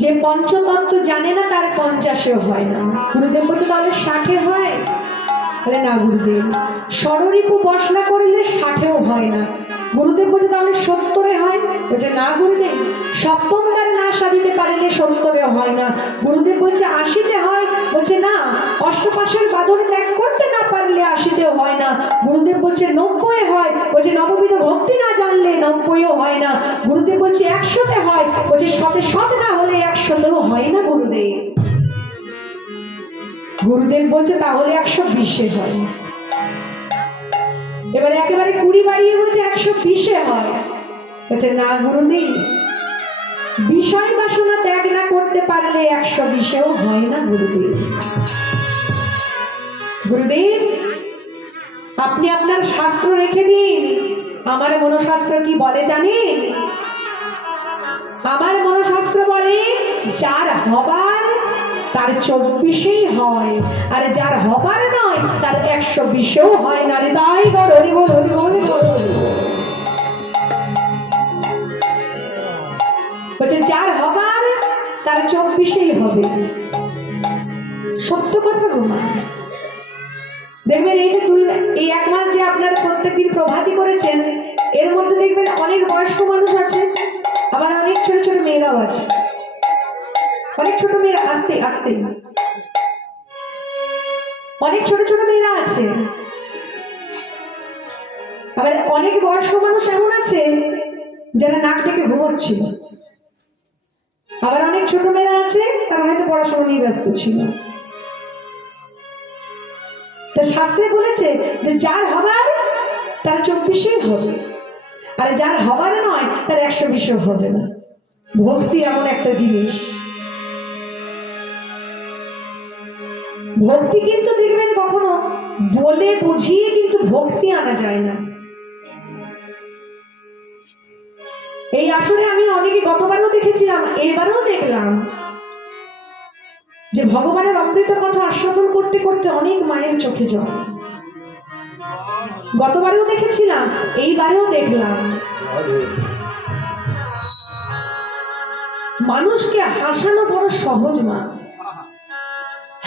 যে পঞ্চতত্ত্ব জানে না তার 50-এও হয় না। গুরুদেব বলছে তাহলে 60-এ হয়? বলে না গুরুদেব, ষড়রিপু বসনা করলে 60-এও হয় না। গুরুদেব বলছে তাহলে 70-এ হয়? বলছে না গুরুদেব, সপ্তমবার না সাধিতে পারলে 70-এও হয় না। গুরুদেব বলছে 80-তে হয়? বলছে না, অষ্টপাশের বাঁধন ত্যাগ করতে না পারলে 80-তেও হয় না। গুরুদেব বলছে 90-এ হয়? বলছে নববিধ ভক্তি না জানলে 90-এও হয় না। গুরুদেব বলছে 100-তে হয়? বলছে 100 না হলে 100-তেও হয় না গুরুদেব। গুরুদেব বলছে তাহলে 120-এ হয়। এবারে একেবারে 20 বাড়িয়ে বলছে 120-এ হয়। বলছে না গুরুদেব, বিষয় বাসনা ত্যাগ না করতে পারলে 120-এও হয় না গুরুদেব। গুরুদেব আপনি আপনার শাস্ত্র রেখে দিন। আমার মনশাস্ত্র কি বলে জানেন? আমার মনশাস্ত্র বলে যার হবার তার 24-এই হয়, আর যার হবার নয় তার 120-এও হয় না। তাই হরি বল হরি বল। বলছে যার হবার তার 24-এই হবে। সত্য কথা প্রমাণ। দেখবেন এই যে এই 1 মাস যে আপনারা প্রত্যেকদিন প্রভাতী করেছেন, এর মধ্যে দেখবেন অনেক বয়স্ক মানুষ আছে, আবার অনেক ছোট ছোট মেয়েরাও আছে। অনেক ছোট মেয়েরা আস্তে আস্তে অনেক ছোট ছোট মেয়েরা আছে, আবার অনেক বয়স্ক মানুষ এমন আছে যারা নাক ডেকে ঘুমোচ্ছিল। আবার অনেক ছোট মেয়েরা আছে তারা হয়তো পড়াশোনা নিয়ে ব্যস্ত ছিল। শাস্ত্রে বলেছে যে যার হবার তার 24-এই হবে, আর যার হবার নয় তার 120-ও হবে না। ভক্তি এমন একটা জিনিস, ভক্তি কিন্তু দেখবেন কখনো বলে বুঝিয়ে কিন্তু ভক্তি আনা যায় না। এই আসলে আমি অনেকে গতবারও দেখেছিলাম, এবারও দেখলাম যে ভগবানের অমৃত কথা আস্বাদন করতে করতে অনেক মায়ের চোখে জল। গতবারেও দেখেছিলাম, এইবারেও দেখলাম। মানুষকে হাসানো বড় সহজ না,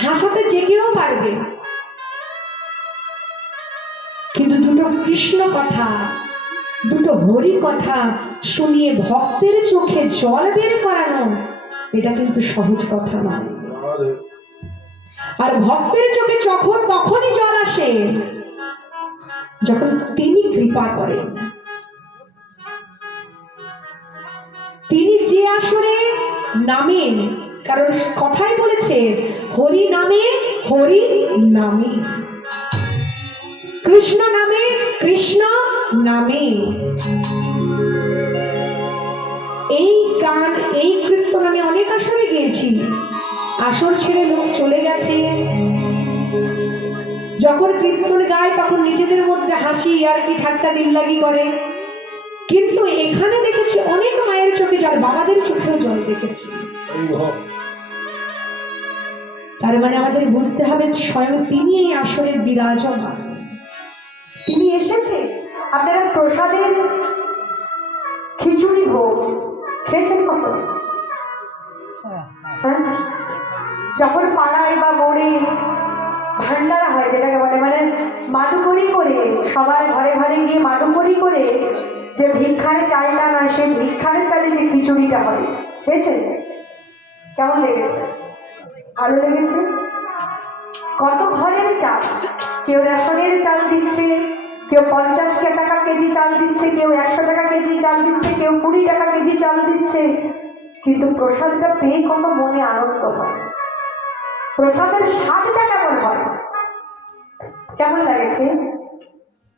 হাসাতে যে কেউ পারবে, কিন্তু দুটো কৃষ্ণ কথা, দুটো হরি কথা শুনিয়ে ভক্তের চোখে জল বের করানো, এটা কিন্তু সহজ কথা না। আর ভক্তের চোখে তখনই জল আসে যখন তিনি কৃপা করেন। তিনি যে আসরে নামেন, কারণ কথাই বলেছে হরি নামে হরি নামে, কৃষ্ণ নামে কৃষ্ণ নামে। এই গান এই কীর্তন আমি অনেক আসরে গিয়েছি, আসর ছেড়ে লোক চলে গেছে। যখন কীর্তন গায় তখন নিজেদের মধ্যে হাসি আর কি ঠাট্টা দিল্লাগি করে, কিন্তু এখানে দেখেছি অনেক মায়ের চোখে জল, বাবাদের চোখেও জল দেখেছি। তার মানে আমাদের বুঝতে হবে স্বয়ং তিনি এই আসরের বিরাজমান, তিনি এসেছে। আপনারা প্রসাদের খিচুড়ি ভোগ খেয়েছেন কখন? যখন পাড়ায় বা মোড়ে ভান্ডারা হয়, যেটাকে বলে মানে মাদুকরি করে, সবার ঘরে ঘরে গিয়ে মাদুকরি করে যে ভিক্ষার চালটা নয়, সেই ভিক্ষার চালে যে খিচুড়িটা হয়, খেয়েছেন? কেমন লেগেছে? ভালো লেগেছে? কত ঘরের চাল, কেউ রেশনের চাল দিচ্ছে, কেউ 50 টাকা কেজি চাল দিচ্ছে, কেউ 100 টাকা কেজি চাল দিচ্ছে, কেউ 20 টাকা কেজি চাল দিচ্ছে, কিন্তু প্রসাদটা পেয়ে কত মনে আনন্দ হয়। প্রসাদের স্বাদটা কেমন হয়, কেমন লাগে খেয়ে?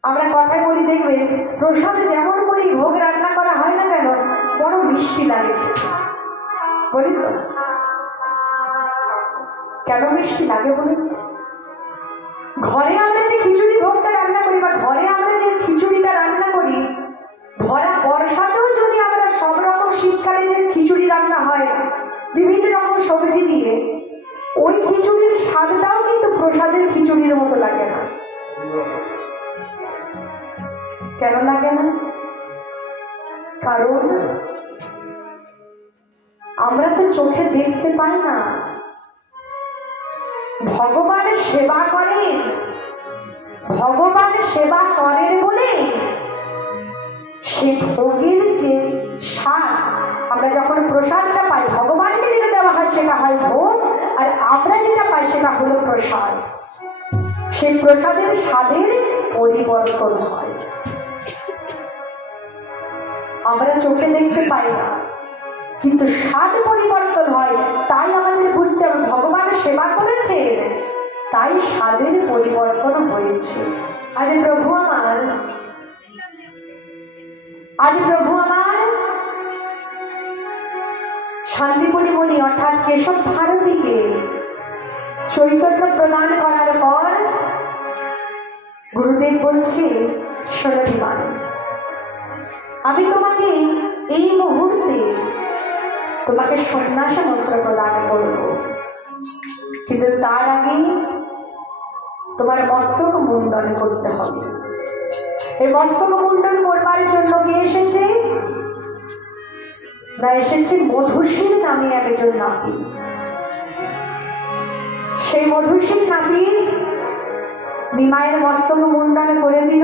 আমরা কথায় বলি, দেখবে প্রসাদ যেমন করে ভোগ রান্না করা হয় না কেন, বড় মিষ্টি লাগে। বলি তো কেন মিষ্টি লাগে বলি? ঘরে আমরা যে খিচুড়ি ভোগটা রান্না করি বা ঘরে আমরা যে খিচুড়িটা রান্না করি, ভরা বর্ষাতেও যদি আমরা সব রকম, শীতকালে যে খিচুড়ি রান্না হয় বিভিন্ন রকম সবজি দিয়ে, ওই খিচুড়ির স্বাদটাও কিন্তু প্রসাদের খিচুড়ির মতো লাগে না। কেন লাগে না? কারণ আমরা তো চোখে দেখতে পাই না। ভগবান সেবা করেন, ভগবান সেবা করেন বলে সে ভোগের যে স্বাদ, আমরা যখন প্রসাদটা পাই, ভগবানকে যেটা দেওয়া হয় সেটা হয় ভোগ, আর আমরা যেটা পাই সেটা হলো প্রসাদ। সেই প্রসাদের স্বাদের পরিবর্তন হয়, আমরা চোখে দেখতে পাই না, কিন্তু স্বাদ পরিবর্তন হয়। তাই আমাদের বুঝতে হবে ভগবান সেবা করেছে, তাই স্বাদের পরিবর্তন হয়েছে। আজ প্রভু আমার শান্তিপুরী মুনি অর্থাৎ কেশব ভারতীকে চৈতন্য প্রদান করার পর গুরুদেব বলছে, শোনো, আমি তোমাকে এই মুহূর্তে তোমাকে সন্ন্যাস মন্ত্র প্রদান করব, কিন্তু তার আগে তোমার মস্তক মুন্ডন করতে হবে। এই মস্তক মুন্ডন করবার জন্য কে এসেছে? না, এসেছে মধুসূদন নামে একজন নাপিত। সেই মধুসূদন নাপিত নিমাইয়ের মস্তক মুন্ডন করে দিল।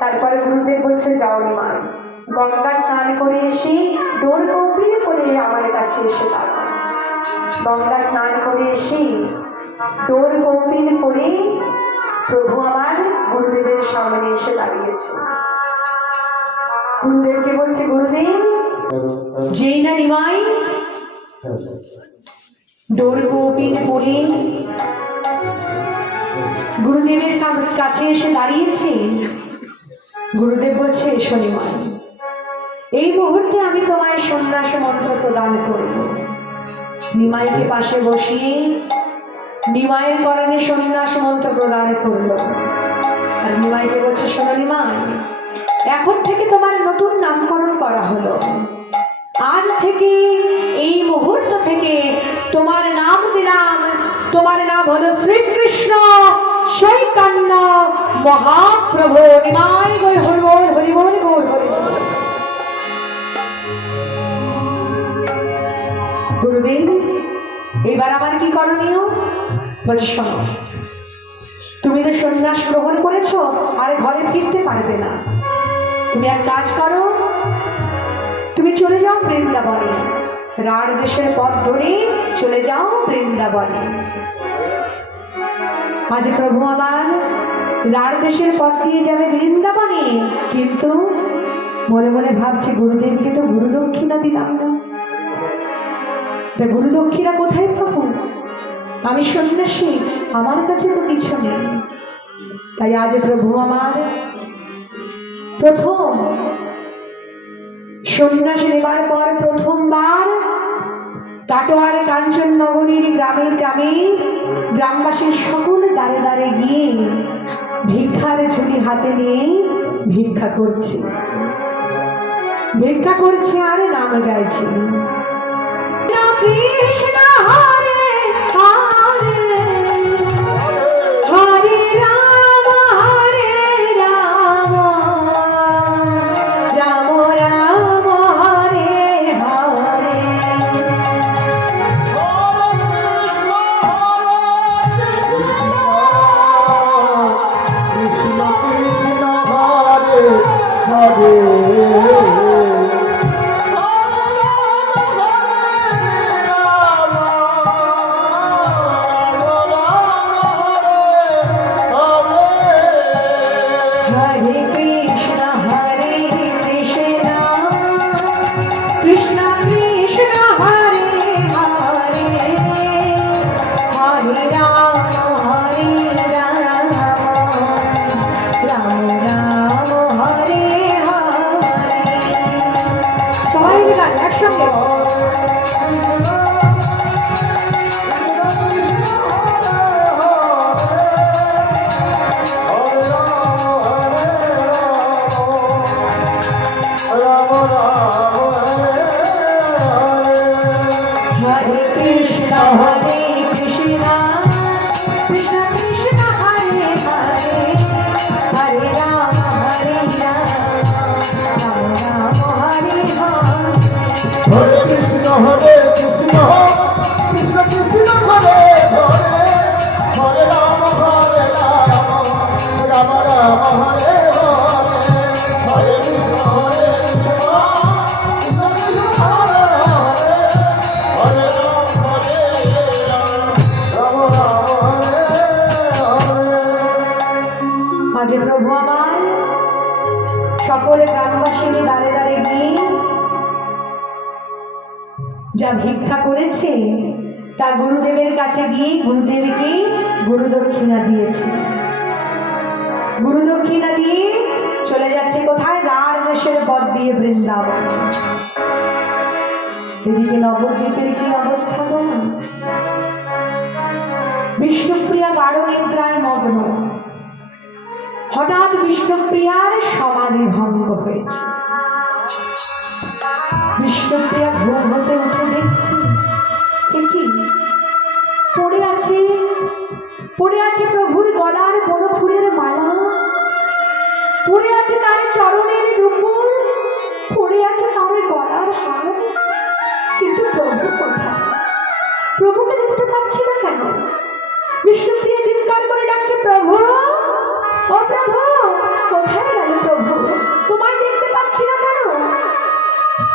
তারপরে গুরুদেব বলছে, যাও নিমাই, গঙ্গা স্নান করে এসে ডোর কৌপিন করে আমার কাছে এসে দাঁড়াও। গঙ্গা স্নান করে এসে ডোর কৌপিন করে প্রভু আমার গুরুদেবের সামনে এসে দাঁড়িয়েছে। গুরুদেবকে বলছে, গুরুদেব, যেই না নিমাই ডোর কৌপিন করে গুরুদেবের কাছে এসে দাঁড়িয়েছে, গুরুদেব বলছে, এসো নিমাই, এই মুহূর্তে আমি তোমায় সন্ন্যাস মন্ত্র প্রদান করব। নিমাইকে পাশে বসিয়ে নিমাইয়ের করণে সন্ন্যাস মন্ত্র প্রদান করলো। আর নিমাইকে বলছে, শোনো নিমাই, এখন থেকে তোমার নতুন নামকরণ করা হলো। আজ থেকে, এই মুহূর্ত থেকে তোমার নাম দিলাম, তোমার নাম হলো শ্রীকৃষ্ণ চৈতন্য মহাপ্রভু। নিমাই গৌর হরিবোল, হরিবোল, গৌর হরিবোল। গুরুদেব, এবার আমার কি করণীয়? বলছে, শোনো, তুমি তো সন্ন্যাস গ্রহণ করেছ, আর ঘরে ফিরতে পারবে না। তুমি এক কাজ করো, তুমি চলে যাও বৃন্দাবনে, রাঢ় দেশের পথ ধরে চলে যাও বৃন্দাবনে। আজ প্রভু আমার রাঢ় দেশের পথ দিয়ে যাবে বৃন্দাবনে, কিন্তু মনে মনে ভাবছি, গুরুদেবকে তো গুরু দক্ষিণা দিলাম না, গুরু দক্ষিণা কোথায় পাবো? আমি সন্ন্যাসী, আমার কাছে তো কিছু নেই। তাই আজ প্রভু আমার প্রথম সন্ন্যাস নেবার পর প্রথমবার কাটোয়ার কাঞ্চন নগরীর গ্রামে গ্রামে গ্রামবাসীর সকল দ্বারে দ্বারে গিয়ে ভিক্ষার ঝুলি হাতে নিয়ে ভিক্ষা করছে, আর নাম গাইছে, কৃষ্ণ হরে হরে, হরে রাম রাম রাম হরে হরে। কৃষ্ণ কৃষ্ণ হরে হরে, রাম যা ভিক্ষা করেছে তা গুরুদেবের কাছে গিয়ে গুরুদেবকে গুরুদক্ষিণা দিয়েছে। গুরুদক্ষিণা দিয়ে চলে যাচ্ছে কোথায়? রার দেশের পথ দিয়ে বৃন্দাবন। এদিকে নবদ্বীপের কি অবস্থা গো? বিষ্ণুপ্রিয়া গাঢ় নিদ্রায় মগ্ন। হঠাৎ বিষ্ণুপ্রিয়ার সমাধি ভঙ্গ হয়েছে। বিষ্ণুপ্রিয়া ঘুম হতে উঠে দেখছে কি পড়ে আছে প্রভুর গলার বড় ফুলের মালা, পড়ে আছে তার চরণের নুপুর, পড়ে আছে তার গলার হার, কিন্তু প্রভু কোথায়? প্রভুকে দেখতে পাচ্ছি না কেন? বিষ্ণুপ্রিয়া চিৎকার করে ডাকছে, প্রভু, ও প্রভু, কোথায় গেল প্রভু? তোমায় দেখতে পাচ্ছি না কেন?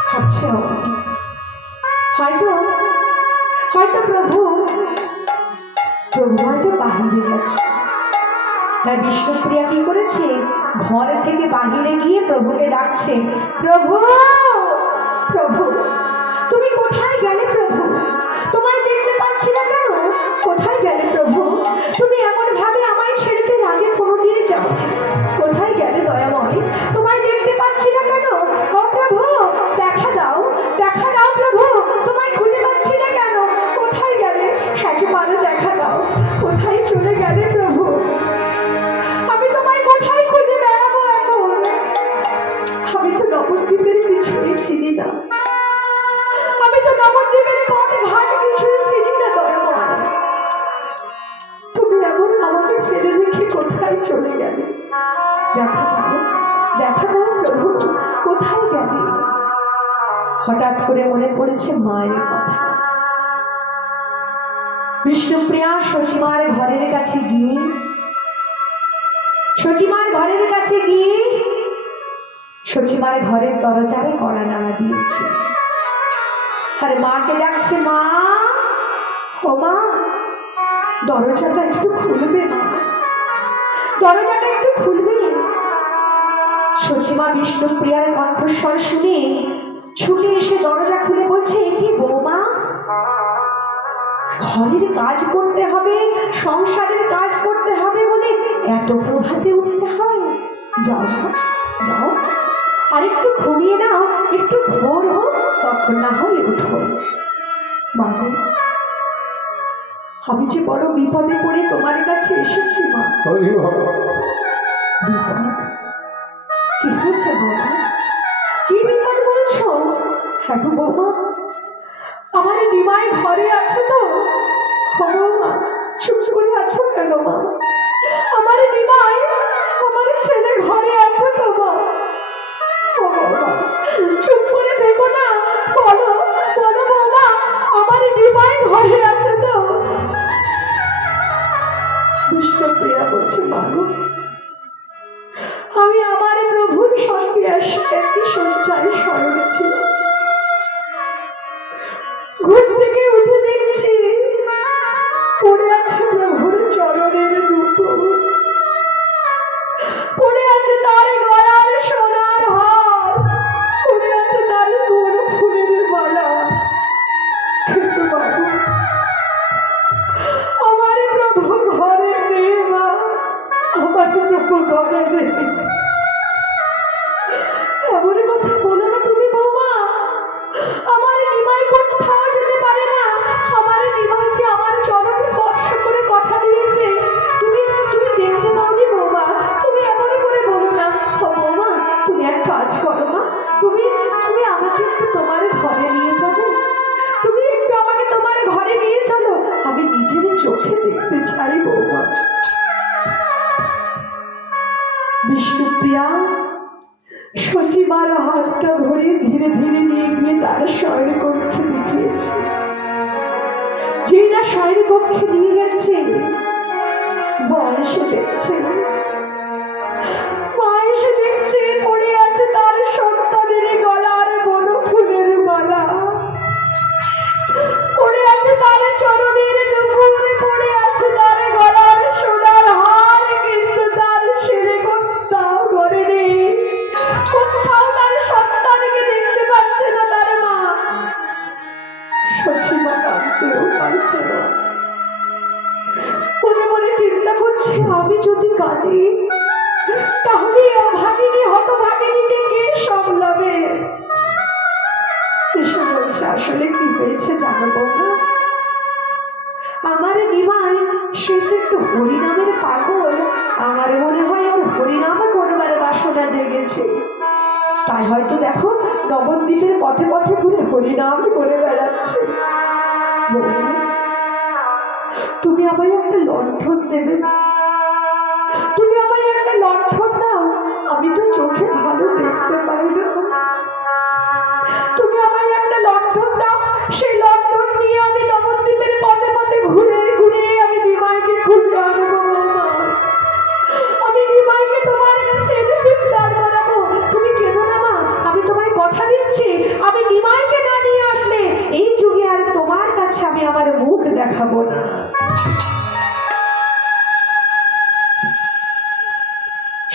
ভাবছে হয়তো প্রভু হয়তো বাহিরে গেছে। তাই বিষ্ণুপ্রিয়া কি করেছে? ঘর থেকে বাহিরে গিয়ে প্রভুকে ডাকছে, প্রভু, প্রভু, তুমি কোথায় গেলে প্রভু? তোমায় দেখতে পাচ্ছি না কেন? কোথায় গেলে প্রভু? তুমি এমন ভাবে আমায় ছেড়েতে আগে কোনোদিন যাও, কোথায় গেলে দয়াময়? তোমায় দেখতে পাচ্ছি না কেন? ও প্রভু, দেখা দাও প্রভু, তোমায় খুঁজে পাচ্ছি না কেন? কোথায় গেলে? একেবারে দেখা দাও, কোথায় চলে গেলে প্রভু? আমি তোমায় কোথায় খুঁজে বেড়াবো এখন? আমি তো নবদ্বীপের কিছুই চিনি না, আমি তো নবদ্বীপের মঠ ঘাট কিছুই চিনি না দয়াময়। তুমি এমন আমাকে ফেলে রেখে কোথায় চলে গেলে? দেখা দাও প্রভু, কোথায় গেলে? হঠাৎ করে মনে পড়েছে মায়ের কথা। বিষ্ণুপ্রিয়া সচিমার ঘরের কাছে গিয়ে সচিমার ঘরের দরজায় কড়া নাড়া দিয়েছে। আর মাকে ডাকছে, মা, ও মা, দরজাটা একটু খুলবে মা, দরজাটা একটু খুলবে। সচিমা বিষ্ণুপ্রিয়ার কণ্ঠস্বর শুনে ছুটে এসে দরজা খুলে বলছে, কি বৌমা, ঘরের কাজ করতে হবে, সংসারের কাজ করতে হবে বলে এত প্রভাতে উঠতে হয়? যাও যাও, আর একটু ঘুমিয়ে নাও, একটু ভোর হোক, তখন না হয় উঠো। মা, আমি যে বড় বিপদে পড়ে তোমার কাছে এসেছি মা। কি হচ্ছে বৌমা? কি বিপদ বলছো? হ্যাঁ বৌমা, আমার নিমাই ঘরে আছে তো? বৌমা, চুপ করে আছো কেন মা? আমার নিমাই, আমার ছেলে ঘরে আছে তো মা? চুপ করে দেখো না, বলো বলো বৌমা, আমার নিমাই ঘরে আছে তো? বিষ্ণুপ্রিয়া বলছে, মাগো, আমি আমার প্রভুর সঙ্গে এসে একটি শয্যায় শয়নে ছিলাম। ঘুম থেকে উঠে দেখছি পড়ে আছে প্রভুর চরণের নুপুর, পড়ে আছে তার গলার সোনার হার, পড়ে আছে তার বড় ফুলের মালা। কিন্তু আমার প্রভু ঘরে নেই মা, আমার প্রভু ঘরে নেই। এমন কথা বলো না তুমি বৌমা, আমার নিমাই কোথাও যেতে পারে না। আমার নিমাই যে আমার চরণ স্পর্শ করে কথা দিয়েছে, তুমি দেখতে পাওনি বৌমা? তুমি এমন করে বলো না। বৌমা, তুমি এক কাজ করো মা, তুমি আমাকে একটু তোমার ঘরে নিয়ে যাবে, তুমি একটু আমাকে তোমার ঘরে নিয়ে চলো, আমি নিজের চোখে দেখতে চাই বৌমা। বিষ্ণুপ্রিয়া সচিমার হাতটা ধরে ধীরে ধীরে নিয়ে গিয়ে তার শয়ন কক্ষে দেখিয়েছে। যেই না শয়ন কক্ষে নিয়ে গেছে, বয়সে দেখছে পড়ে আছে তার সন্তানের গলার বড় ফুলের মালা, পড়ে আছে তার চরণের নুপুর, পড়ে আছে তার গলার সোনার হার, কিন্তু তার ছেলে কোথাও ঘরে নেই, কোথাও তার সন্তানকে দেখতে পাচ্ছে না তার মা। চিন্তা করছে আমি যদি কাঁদি তাহলে অভাগিনী হতভাগিনীকে কে সামলাবে। এসে বলছে আসলে কি হয়েছে জানাবো না, আমার নিমাই সে তো একটু হরিনামের পাগল, আমার মনে হয় ওর হরিনাম করবার বাসনা জেগেছে, তাই হয়তো দেখো নবদ্বীপের পথে পথে ঘুরে হরিনাম করে বেড়াচ্ছে। তুমি আমায় একটা লণ্ঠন দেবে, তুমি আমায় একটা লণ্ঠন দাও, আমি তো চোখে ভালো দেখতে পাই না, তুমি আমায় একটা লণ্ঠন দাও, সেই লণ্ঠন নিয়ে আমি নবদ্বীপের পথে পথে ঘুরে ঘুরে আমি নিমাইকে খুঁজে আনবো। আমি নিমাইকে তোমার কাছে দাঁড় করাবো, তুমি কেঁদো না মা, আমি তোমায় কথা দিচ্ছি আমি নিমাইকে না নিয়ে আসলে এই যুগে আর তোমার কাছে আমি আমার মুখ দেখাবো না।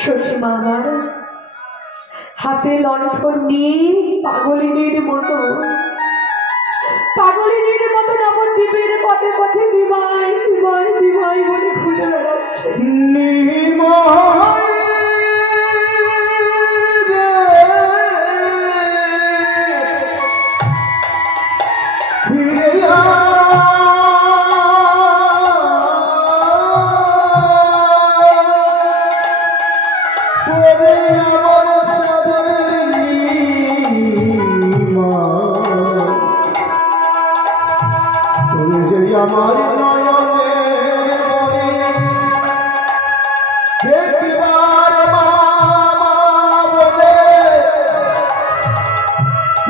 সচিমা আমার হাতে লণ্ঠন নিয়ে পাগলিনীর মতো নবদ্বীপের পথে পথে নিমাই নিমাই নিমাই বলে ঘুরে বেড়াচ্ছে। নিমাই আমার নয়নে দেখবার মামা বলে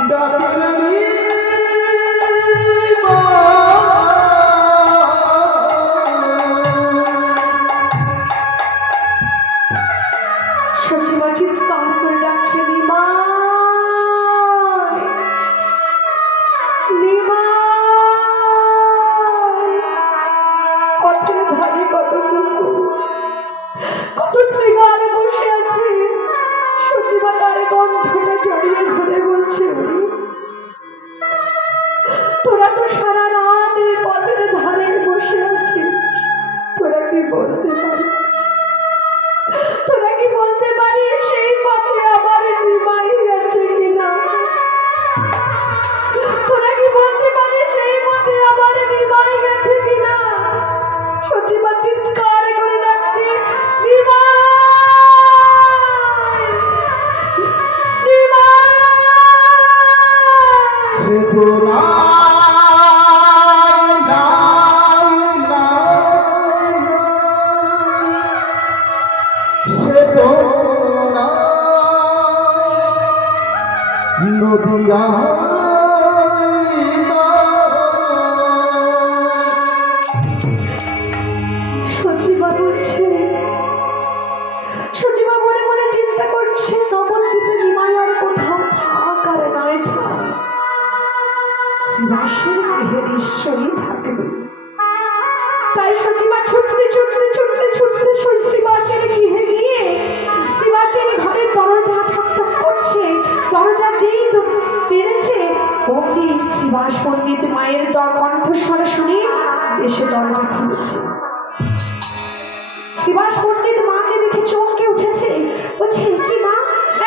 ডাকলি সচিমা চিৎকার করে ডাকছে নিমাই নিমাই। পথের ধারে কত কুকুর কত শৃগাল বসে আছে, সচিমা তার গন্ধটা জড়িয়ে ধরে বলছে তোরা তো সারা রাত এই পথের ধারে বসে আছিস, তোরা কি বলতে পারিস, তোরা কি বলতে পারিস সেই পথে আমার নিমাই গেছে কিনা, তোরা কি বলতে পারিস সেই পথে আমার নিমাই গেছে কিনা। সচিমা চিৎকার করে ডাকছে নিমাই নিমাই। সে তো নদিয়া সচিমা বলছে, সচিমা মনে মনে চিন্তা করছে নবদ্বীপে নিমাই আর কোথাও থাক আর নাই থাক, শ্রীবাসের গৃহে নিশ্চয়ই থাকবে। তাই সচিমা ছুটতে ছুটতে ছুটতে ছুটতে শ্রীবাসের গৃহে গিয়ে শ্রীবাসের ঘরের দরজা ঠক ঠক করছে, দরজা যেই পেরেছে অমনি শ্রীবাস পণ্ডিত মায়ের কণ্ঠস্বর শুনে এসে দরজা খুলেছে। শ্রীবাস পণ্ডিত মাকে দেখে চমকে উঠেছে, বলছে কি মা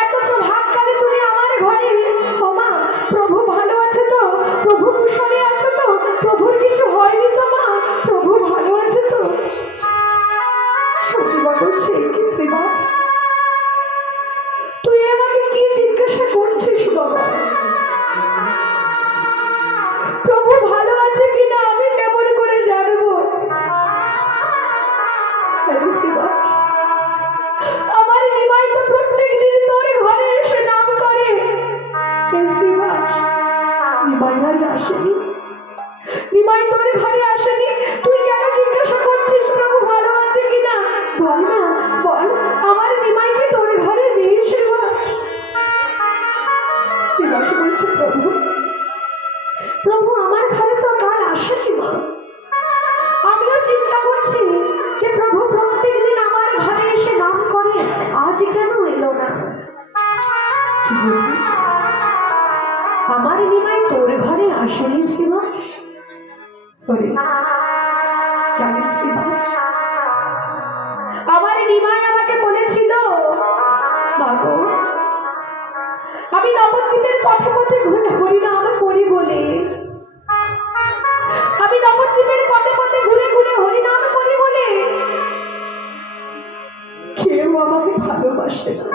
এত প্রভাতকালে তুমি আমার ঘরে, ও মা প্রভু ভালো আছে তো, প্রভু কুশলে আছে তো, প্রভুর কিছু হয়নি তো মা, প্রভু ভালো আছে তো। সচিমা বলছে কি শ্রীবাস তুই আমাকে কি জিজ্ঞাসা করছিস বাবা, প্রভু ভালো আছে কিনা আমি কেমন করে জানবো। আমার নিমাই তো প্রত্যেক দিন তোর ঘরে এসে নাম করে, নিমাই আজ আসেনি, নিমাই তোর ঘরে আসেনি, তুই কেন জিজ্ঞাসা করছিস প্রভু ভালো আছে কিনা, বল না বল আমার নিমাই কি তোর ঘরে নেই। শ্রীবাস বলছে প্রভু প্রভু আমার ঘরে তো কাল আসেনি মা, আমিও চিন্তা করছি যে প্রভু প্রত্যেক দিন আমার ঘরে এসে নাম করে, আজ কেন এলো না। আমার নিমাই তোর ঘরে আসেনি শ্রীবাস, জানিস শ্রীবাস নিমাই আমাকে বলেছিল, বাবু আমি নবদ্বীপের পথে পথে ঘুরে হরিনাম করি বলে, আমি নবদ্বীপের পথে পথে ঘুরে ঘুরে হরিনাম করি বলে কেউ আমাকে ভালোবাসে না,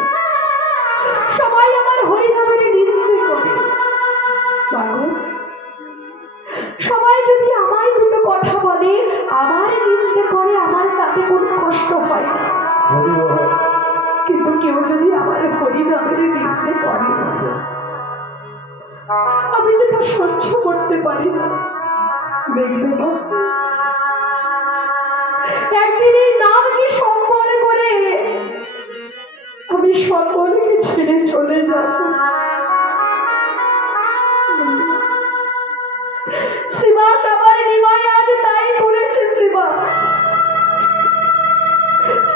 সবাই আমার হরিনামের নিন্দে করে। বাবু সবাই যদি আমায় দুটো কথা বলে, আমার নিন্দে করে, আমার তাতে কোনো কষ্ট হয় না, কিন্তু কেউ যদি আমার হরিনামের নিন্দে করে আমি যেটা সহ্য করতে পারি না। দেখবে না একদিন এই নামকে সম্বল করে আমি সকলকে ছেড়ে চলে যাব। শ্রীবাস আমার নিমাই আজ তাই করেছে। শ্রীবাস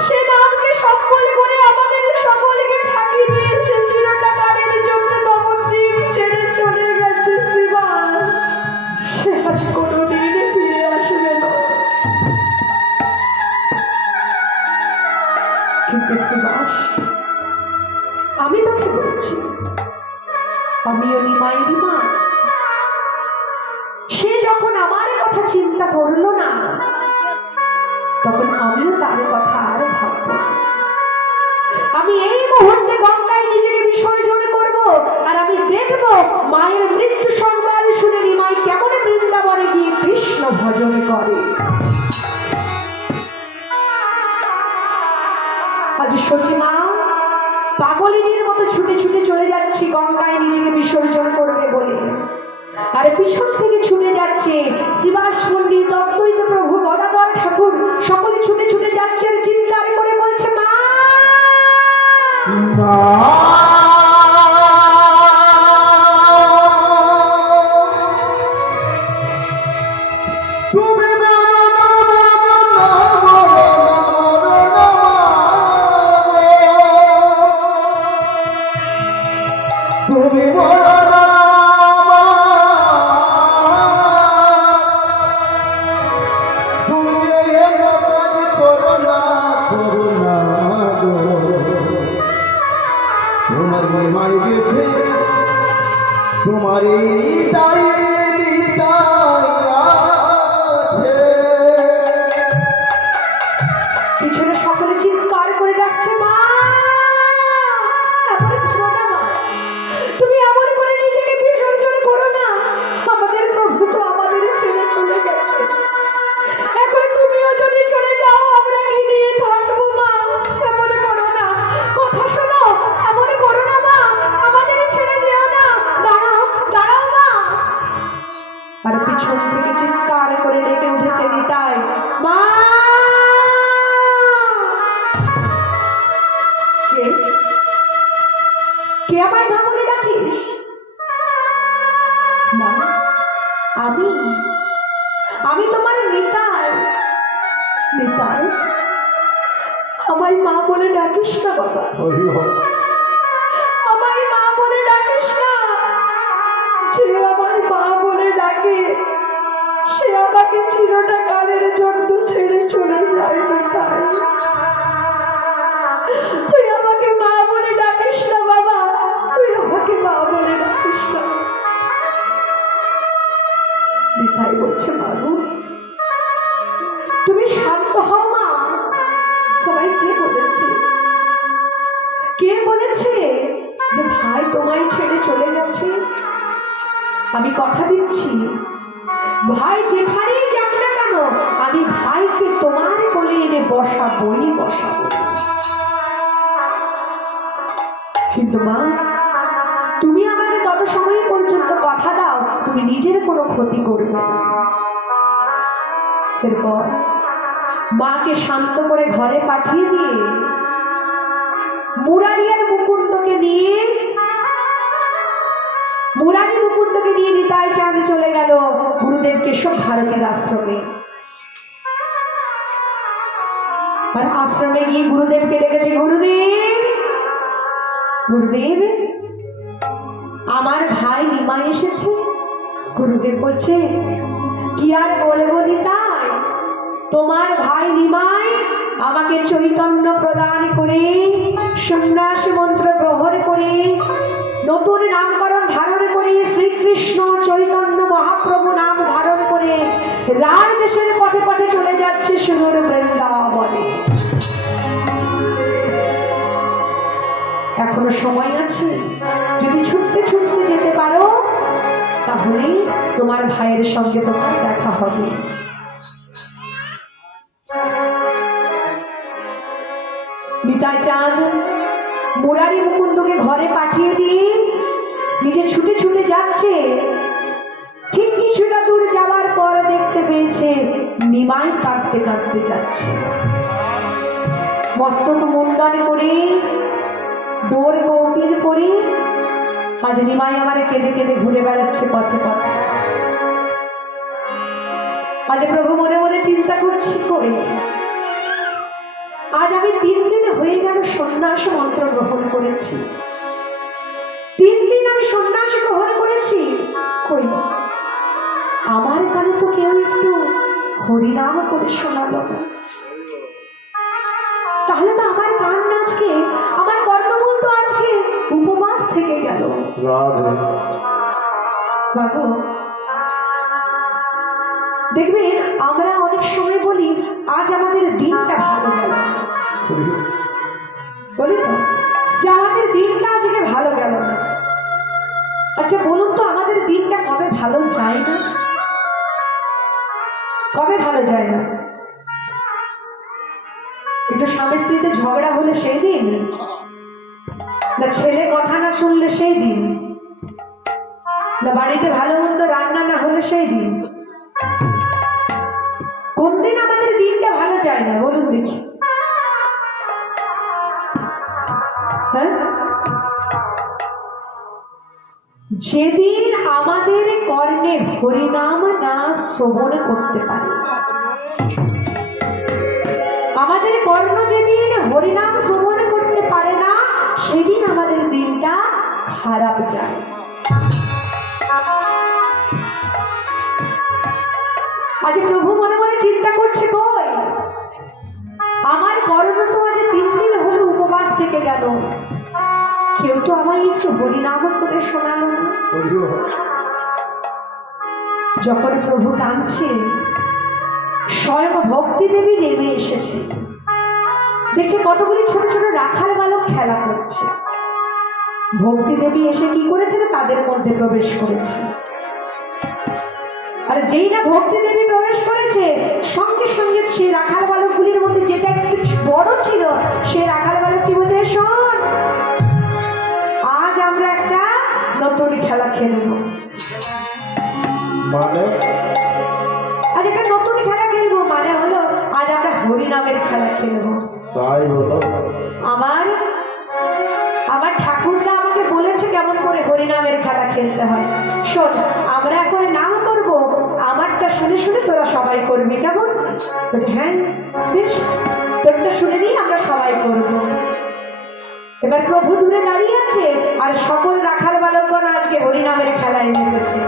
সে নামকে সম্বল করে আমাদের সকলকে ঠাকিয়ে দিয়েছে, চিরকালের জন্য নবদ্বীপ ছেড়ে চলে গেছে। শ্রীবাস সে আজ কোনোদিন ফিরে আসবে না। কিন্তু শ্রীবাস আমি তোকে বলছি, আমিও নিমাইয়ের মা। সে যখন আমার কথা চিন্তা করলো না, তখন আমিও তার কথা আর ভাবব না। আমি এই মুহূর্তে গঙ্গায় নিজেকে বিসর্জন করব, আর আমি দেখব মায়ের মৃত্যু সংবাদ শুনে নিমাই কেমন বৃন্দাবনে গিয়ে কৃষ্ণ ভজন করে। আজ সচিমা পাগলিনীর মতো ছুটে ছুটে চলে যাচ্ছি গঙ্গায় নিজেকে বিসর্জন করবে বলে, আর পিছন থেকে ছুটে যাচ্ছে শ্রীবাস পণ্ডিত, অদ্বৈত প্রভু, গদাধর ঠাকুর, সকলে ছুটে ছুটে যাচ্ছে আর চিৎকার করে বলছে, মা তোমার পিছনে সকলে চিৎকার করে ডাকছে, মা তুমি এমন করে নিজেকে বিসর্জন করো না, আমাদের প্রভু তো আমাদের ছেড়ে চলে গেছে, এখন তুমিও যদি চলে যাও আমরা কি নিয়ে থাকবো? মা এমন করো না, কথা শোনো, এমন করো না মা, আমাদের ছেড়ে যেও না, দাঁড়াও দাঁড়াও মা। আর পিছন থেকে চিৎকার করে ডেকে উঠেছে নিতাই, মা কে কে আমায় মা বলে ডাকিস? মা আমি আমি তোমার নিতাই। নিতাই আমায় মা বলে ডাকিস না বাবা, আমায় মা বলে ডাকিস না। যে আমায় মা বলে ডাকে সে আমাকে চিরটা কালের জন্য ছেড়ে চলে যায়। নিতাই তুই আমাকে মা বলে ডাকিস না বাবা, তুই আমাকে মা বলে ডাকিস না। নিতাই বলছে, বাবু তুমি শান্ত হও মা। সবাই কে বলেছে যে ভাই তোমায় ছেড়ে চলে গেছে? আমি কথা দিচ্ছি, ভাই যেখানেই যাক না কেন আমি ভাইকে তোমার বলে এনে বসাবই বসাবো। কিন্তু মা তুমি আমাকে তত সময় পর্যন্ত কথা দাও তুমি নিজের কোনো ক্ষতি করবে না। এরপর মাকে শান্ত করে ঘরে পাঠিয়ে দিয়ে মুরারি মুকুন্দকে নিয়ে নিতাই চাঁদ চলে গেল গুরুদেব কেশব ভারতের আশ্রমে। আর আশ্রমে গিয়ে গুরুদেবকে ডেকেছে, গুরুদেব গুরুদেব আমার ভাই নিমাই এসেছে। গুরুদেব বলছে, কি আর বলবো নিতাই, তোমার ভাই নিমাই আমাকে চৈতন্য প্রদান করে সন্ন্যাসী মন্ত্র গ্রহণ করে নতুন নামকরণ ধারণ করে শ্রীকৃষ্ণ চৈতন্য মহাপ্রভু নাম ধারণ করে রায় দেশের পথে পথে চলে যাচ্ছে সুদূর বৃন্দাবনে। এখনো সময় আছে, যদি ছুটতে ছুটতে যেতে পারো তাহলে তোমার ভাইয়ের সঙ্গে তোমার দেখা হবে। নিতাই চাঁদ মুরারি মুকুন্দকে ঘরে পাঠিয়ে দিয়ে নিজে ছুটে ছুটে যাচ্ছে। ঠিক কিছুটা দূর যাওয়ার পর দেখতে পেয়েছে নিমাই কাঁদতে কাঁদতে যাচ্ছে, মস্তক মুন্ডন করে ডোর কৌটির করে। আজ নিমাই আমার কেঁদে কেঁদে ঘুরে বেড়াচ্ছে পথে পথে। আজ প্রভু মনে মনে চিন্তা করছি কই আজ আমি 3 দিন হয়ে গেল সন্ন্যাস মন্ত্র গ্রহণ করেছি, 3 দিন আমি সন্ন্যাস গ্রহণ করেছি, কই আমার কানে তো কেউ একটু হরিনাম করে শোনালো না। তাহলে তো আমার কান আজকে, আমার কর্ণমূল তো আজকে উপবাস থেকে গেল। বাবু দেখবেন আমরা অনেক সময় বলি আজ আমাদের দিনটা ভালো গেল, বলি তো যে আমাদের দিনটা আজকে ভালো গেল না। আচ্ছা বলুন তো আমাদের দিনটা কবে ভালো যায় না? কবে ভালো যায় না? একটু স্বামী স্ত্রীতে ঝগড়া হলে সেই দিন, না ছেলে কথা না শুনলে সেই দিন, না বাড়িতে ভালো মন্দ রান্না না হলে সেই দিন। কোন দিন আমাদের দিনটা ভালো যায় না বলুন দেখি? হ্যাঁ, যেদিন আমাদের কর্ণে হরিনাম না শ্রবণ করতে পারে, আমাদের কর্ণ যেদিন হরিনাম শ্রবণ করতে পারে না সেদিন আমাদের দিনটা খারাপ যায়। আজ প্রভু মনে মনে চিন্তা করছে কই আমার কর্ণ তো আজ 3 দিন হলো উপবাস থেকে গেল, কেউ তো আমায় একটু হরিনাম করে শোনালো না। যখন প্রভু কাঁদছে স্বয়ং ভক্তি দেবী নেমে এসেছে, দেখছে কতগুলি ছোট ছোট রাখাল বালক খেলা করছে। ভক্তি দেবী এসে কি করেছে, তাদের মধ্যে প্রবেশ করেছে। আর যেই না ভক্তি দেবী প্রবেশ করেছে সঙ্গে সঙ্গে সেই রাখাল বালকগুলির মধ্যে যেটা একটু বড় ছিল সেই রাখাল বালক কি বলছে, শোন আজ আমরা একটা নতুন খেলা খেলব। মানে আজ একটা নতুন খেলা খেলবো, মানে হলো আজ আমরা হরিনামের খেলা খেলবো। তাই হলো। আমার ঠাকুরটা আমাকে বলেছে কেমন করে হরিনামের খেলা খেলতে হয়। শোন আমরা এখন নাম করবো, আমারটা শুনে শুনে তোরা সবাই করবি, কেমন? বলছে হ্যাঁ বেশ, তোরটা শুনে নিয়ে আমরা সবাই করবো। এবার প্রভু দূরে দাঁড়িয়ে আছে আর সকল রাখাল বালকগণ আজকে হরিনামের খেলায় নেমেছে।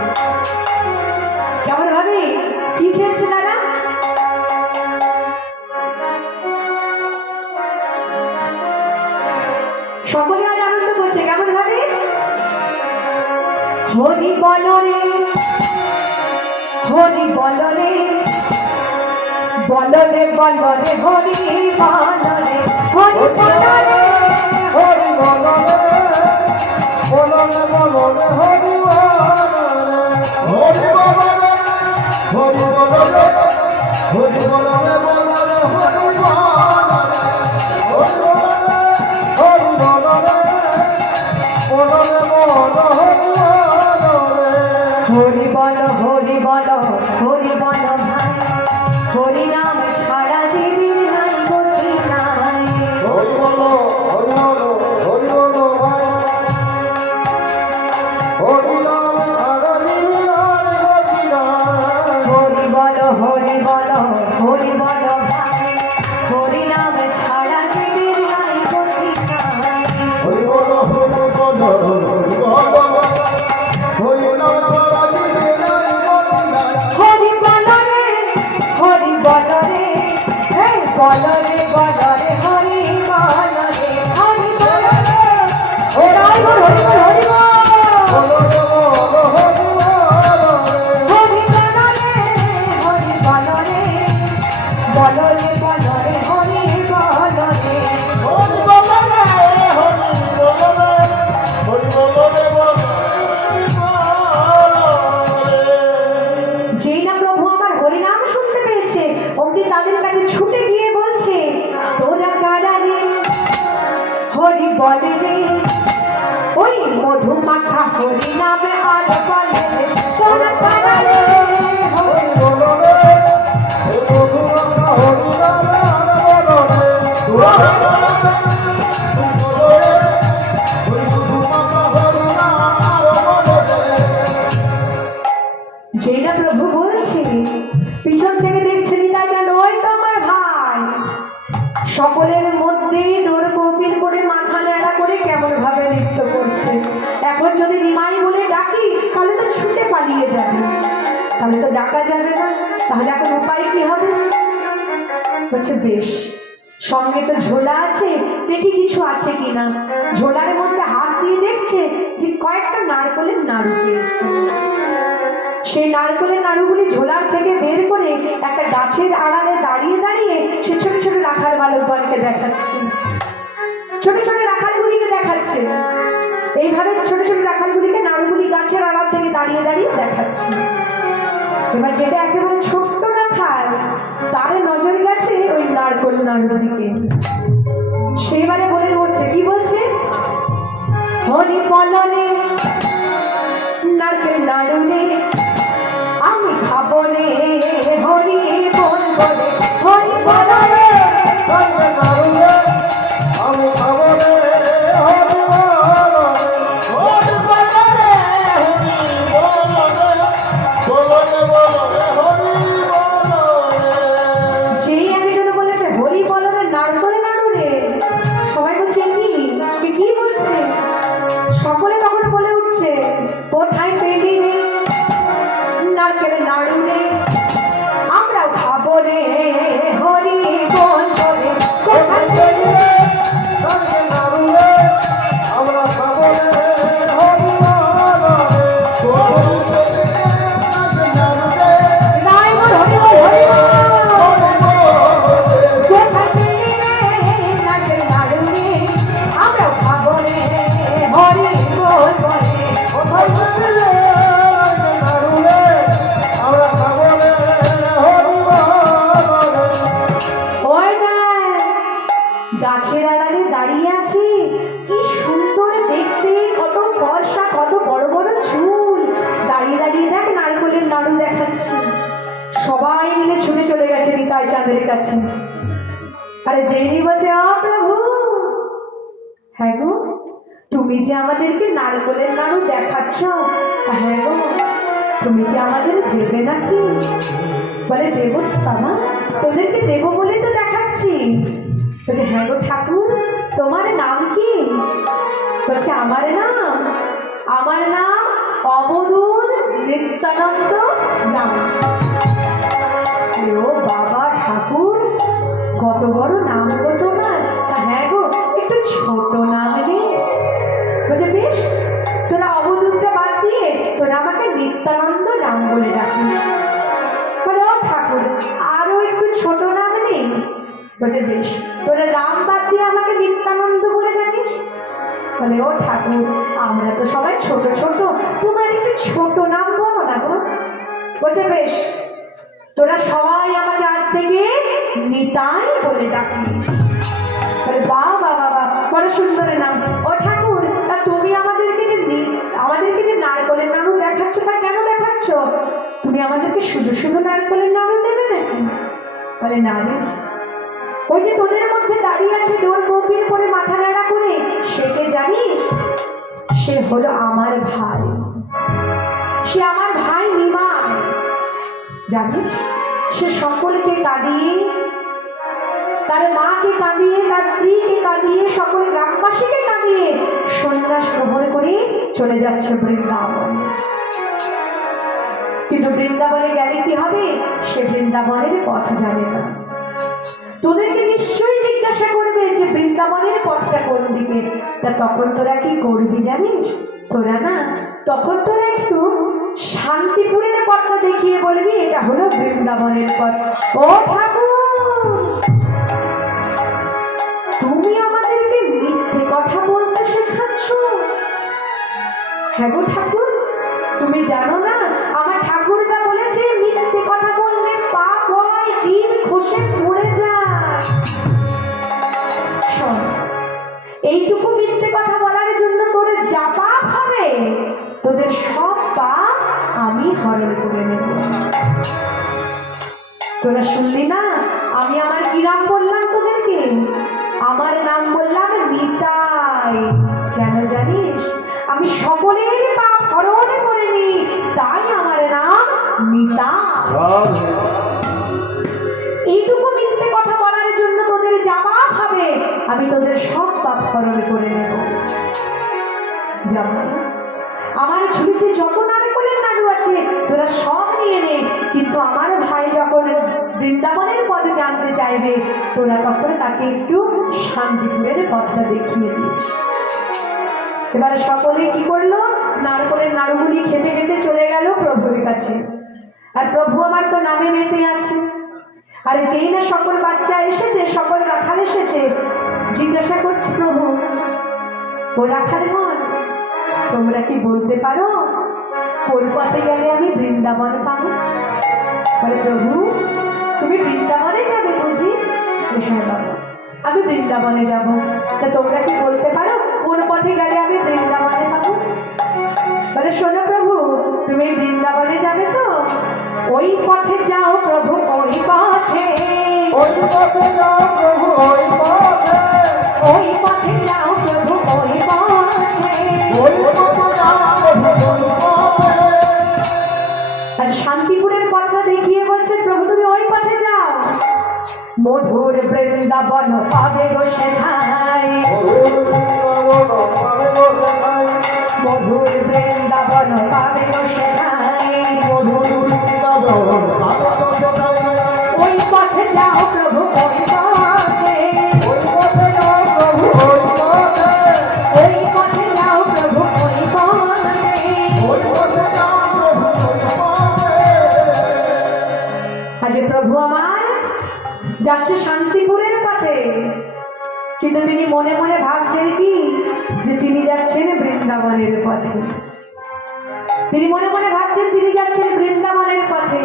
কেমন ভাবে কি খেলছে তারা? সকলে আজ আনন্দ করছে কেমন ভাবে? হরি বল রে, হরি বল রে, বল রে বল রে, হরি বল রে, হরি বল রে, হরি বল রে, বল রে বল রে, হরি বল রে, হরি বল রে, হরি বল রে, হরি বল রে, বল রে, হরি বল রে, হরি বল রে, বল রে, বল রে, হরি বল রে। হরি বল, হরি বল, হরি বল ভাই, হরি নাম ছাড়া জীবীর নাই গতি নাই। হরি বল, হরি বল, হরি বল ভাই, হরি নাম ছাড়া জীবীর নাই গতি নাই। হরি বল, হরি বল, হরি বলরে বলরে হরি বলরে হরি বলরে হরি বল হরি বল হরি বল বলো রে বলো হরি বলো রে হরি বলরে হরি বলরে বলরে বলরে হরি বলরে হরি বলো রে হরি বলো রে হরি বলো রে বলো রে যেই না প্রভু আমার হরিনাম শুনতে পেয়েছে অমনি তাদের কাছে ছুটে গিয়ে বলছে তোরা কারা রে হরি বলে রে ওই মধু মাখা হরি নামে আর বলে রে তোরা কারা রে হরি বলো রে হে বধু রাখা হরি নাম আর বলো রে বলো রে হরি বধু মাতা হরি নাম আর বলো রে যেই না প্রভু বলছে পিছন থেকে দেখছে নিতাই যেন ওই তো আমার ভাই সকলের মধ্যে ডোর কপিল করে মাথা নেড়া করে কেমন ভাবে নৃত্য করছে এখন যদি নিমাই বলে ডাকি তাহলে তো ছুটে পালিয়ে যাবে তাহলে তো ডাকা যাবে না তাহলে এখন উপায় কি হবে বলছে বেশ সঙ্গে তো ঝোলা আছে দেখি কিছু আছে কিনা ঝোলার মধ্যে হাত দিয়ে দেখছে যে কয়েকটা নারকেলের নাড়ু পেয়েছে সেই নারকেলের নাড়ুগুলি ঝোলার থেকে বের করে একটা গাছের আড়ালে দাঁড়িয়ে দাঁড়িয়ে সে ছোট ছোট রাখাল বালকগণকে দেখাচ্ছে ছোট ছোট রাখালগুলিকে দেখাচ্ছে এইভাবে ছোট ছোট রাখালগুলিকে নাড়ুগুলি গাছের আড়াল থেকে দাঁড়িয়ে দাঁড়িয়ে দেখাচ্ছে এবার যেটা একেবারে ছোট্ট রাখাল তার নজর গেছে ওই নারকেল নাড়ুর দিকে সেইবারে বলে বলছে কি বলছে হরি বলনে নারকেল নাড়ু নে আমি খাবো রে হরি বল বলে হরি বলনে হরি নারু রে আমি খাবো রে হরি বলো রে হরি বলো রে হরি বলো রে বলো রে বলো রে হরি বলো রে যেই একজন বলেছে হরি বলনে নারকেল নাড়ু রে সবাই বলছে কি বলছে সকলে তখন বলে উঠছে কোথায় পেলি রে নারকেল নাড়ু রে আমরাও খাবো রে হরি বল বলে কোথায় পেলি রে হরি নারু রে আমরা খাবো রে হরি বলো রে হরি নারু রে রায় বল হরি বল হরি বল হরি বলো রে কোথায় পেলি রে নারকেল নাড়ু রে আমরাও খাবো রে হরি বল বলে কোথায় পেলি রে নারু রে আমরা খাবো রে হরি বলো রে ওই দেখ, গাছের আড়ালে দাঁড়িয়ে আছি কি সুন্দর দেখতে কত ফর্সা কত বড় বড় চুল দাঁড়িয়ে দাঁড়িয়ে দেখ নারকেলের নাড়ু দেখাচ্ছি সবাই মিলে ছুটে চলে গেছে নিতাই চাঁদের কাছে আরে যেই বলছে প্রভু হ্যাঁ গো তুমি যে আমাদেরকে নারকেলের নাড়ু দেখাচ্ছ হ্যাঁ গো তুমি কি আমাদের দেবে নাকি বলে দেবো বাবা তোদেরকে দেবো বলে তো দেখাচ্ছি বলছে হ্যাঁ গো ঠাকুর তোমার নাম কি বলছে আমার নাম অবরুদ্ধ নিত্যানন্দ নাম ও বাবা ঠাকুর কত বড় নাম গো তোমার হ্যাঁ গো একটু ছোট নাম রে বলছে বেশ তোরা অবরুদ্ধটা বাদ দিয়ে তোরা আমাকে নিত্যানন্দ নাম বলে রাখিস বলে ও ঠাকুর আরো একটু ছোট নাম নেই বলছে বেশ তোরা রাম বাদ দিয়ে আমাকে নিত্যানন্দ বলে ডাকিস বলে ও ঠাকুর আমরা তো সবাই ছোট ছোট তোমার একটু ছোট নাম বলো না গো বলছে বেশ তোরা সবাই আমাকে আজ থেকে নিতাই বলে ডাকিস বলে বাহ বাহ বাবা বড় সুন্দর নাম ও ঠাকুর তা তুমি আমাদেরকে যে নারকেলের নাড়ু দেখাচ্ছ তা কেন দেখাচ্ছ তুমি আমাদেরকে শুধু শুধু নারকেলের নাড়ু দেবে নাকি বলে না রে ওই যে তোদের মধ্যে দাঁড়িয়ে আছে ডোর কপিল করে মাথা নাড়া করে সেকে জানিস সে হলো আমার ভাই সে আমার ভাই নিমাই জানিস সে সকলকে কাঁদিয়ে তার মাকে কাঁদিয়ে তার স্ত্রীকে কাঁদিয়ে সকল গ্রামবাসীকে কাঁদিয়ে সন্ন্যাস গ্রহণ করে চলে যাচ্ছে বৃন্দাবন কিন্তু বৃন্দাবনে গেলে কি হবে সে বৃন্দাবনের পথ জানে না তোদেরকে নিশ্চয়ই জিজ্ঞাসা করবে যে বৃন্দাবনের পথটা কোন দিকে। তা তখন তোরা কি করবি জানিস? তোরা না তখন তোরা একটু শান্তিপুরের পথটা দেখিয়ে বলবি এটা হলো বৃন্দাবনের পথ। ও ঠাকুর, তুমি আমাদেরকে মিথ্যে কথা বলতে শেখাচ্ছ? হ্যাঁ গো ঠাকুর, তুমি জানো না আমার ঠাকুর যা বলেছে মিথ্যে কথা বললে পাপ হয়, জীব খসে পড়ে যায়। শোন, এইটুকু মিথ্যে কথা বলার জন্য তোর যা পাপ হবে তোদের সব পাপ আমি হরণ করে নেব। তোরা শুনলি না আমি আমার কি নাম বললাম তোদেরকে? আমার নাম বললাম নিতাই। কেন জানিস? আমি সকলের পাপ হরণ করে নি, তাই আমার নাম নিতাই। এইটুকু মিথ্যে কথা বলার জন্য তোদের যা পাপ হবে আমি তোদের সব পাপ হরণ করে নেব। যাবো আমার ঝুড়িতে যত নারকেলের নাড়ু আছে তোরা সব নিয়ে নে, কিন্তু আমার ভাই যখন বৃন্দাবনের পথে জানতে চাইবে তোরা তখন তাকে একটু শান্তিপুরের পথটা দেখিয়ে দিস। এবারে সকলে কি করলো? নারকেলের নাড়ুগুলি খেতে খেতে চলে গেল প্রভুর কাছে। আর প্রভু আমার তো নামে মেতে আছে। আর যেই না সকল বাচ্চা এসেছে, সকল রাখাল এসেছে, জিজ্ঞাসা করছে প্রভু, ও রাখাল মন, তোমরা কি বলতে পারো কোন পথে গেলে আমি বৃন্দাবন পাবো? বলে প্রভু তুমি বৃন্দাবনে যাবে বুঝি? হ্যাঁ বাবা, আমি বৃন্দাবনে যাব। তা তোমরা কি বলতে পারো কোন পথে গেলে আমি বৃন্দাবনে পাবো? বলে শোনো প্রভু, তুমি বৃন্দাবনে যাবে তো ওই পথে যাও প্রভু, ওই পথে, ওই পথে যাও প্রভু, ওই পথে, ওই পথে যাও প্রভু, ওই পথে, ওই পথে যাও প্রভু, ওই পথে। আর শান্তিপুরের পথটা দেখিয়ে বলছে প্রভু তুমি ওই পথে যাও, মধুর বৃন্দাবন পাবে গো সেখায়, মধুর বৃন্দাবন পাবে গো সেখায়, ওই পথে যাও প্রভু, ওই পথে, ওই পথে যাও প্রভু, ওই পথে, ওই পথে যাও প্রভু, ওই পথে। ওই পথে যাও প্রভু, ওই পথে। আজ প্রভু আমার যাচ্ছে শান্তিপুরের পথে, কিন্তু তিনি মনে মনে ভাবছেন কি যে তিনি যাচ্ছেন বৃন্দাবনের পথে। তিনি মনে মনে ভাবছেন তিনি যাচ্ছেন বৃন্দাবনের পথে।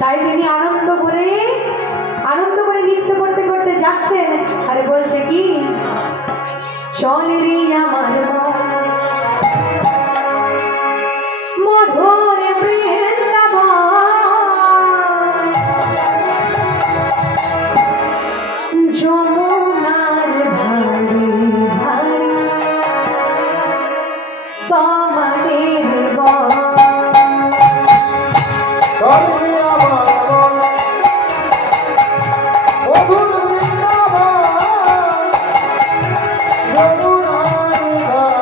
তাই তিনি আনন্দ করে নৃত্য করতে করতে যাচ্ছেন। আর বলছে কি, চলি আমার মধুর বৃন্দাবন, যমুনার ধারে ধারে তোমাদের বন। চলি আমার মন, মধুর বৃন্দাবন, যমুনার ধারে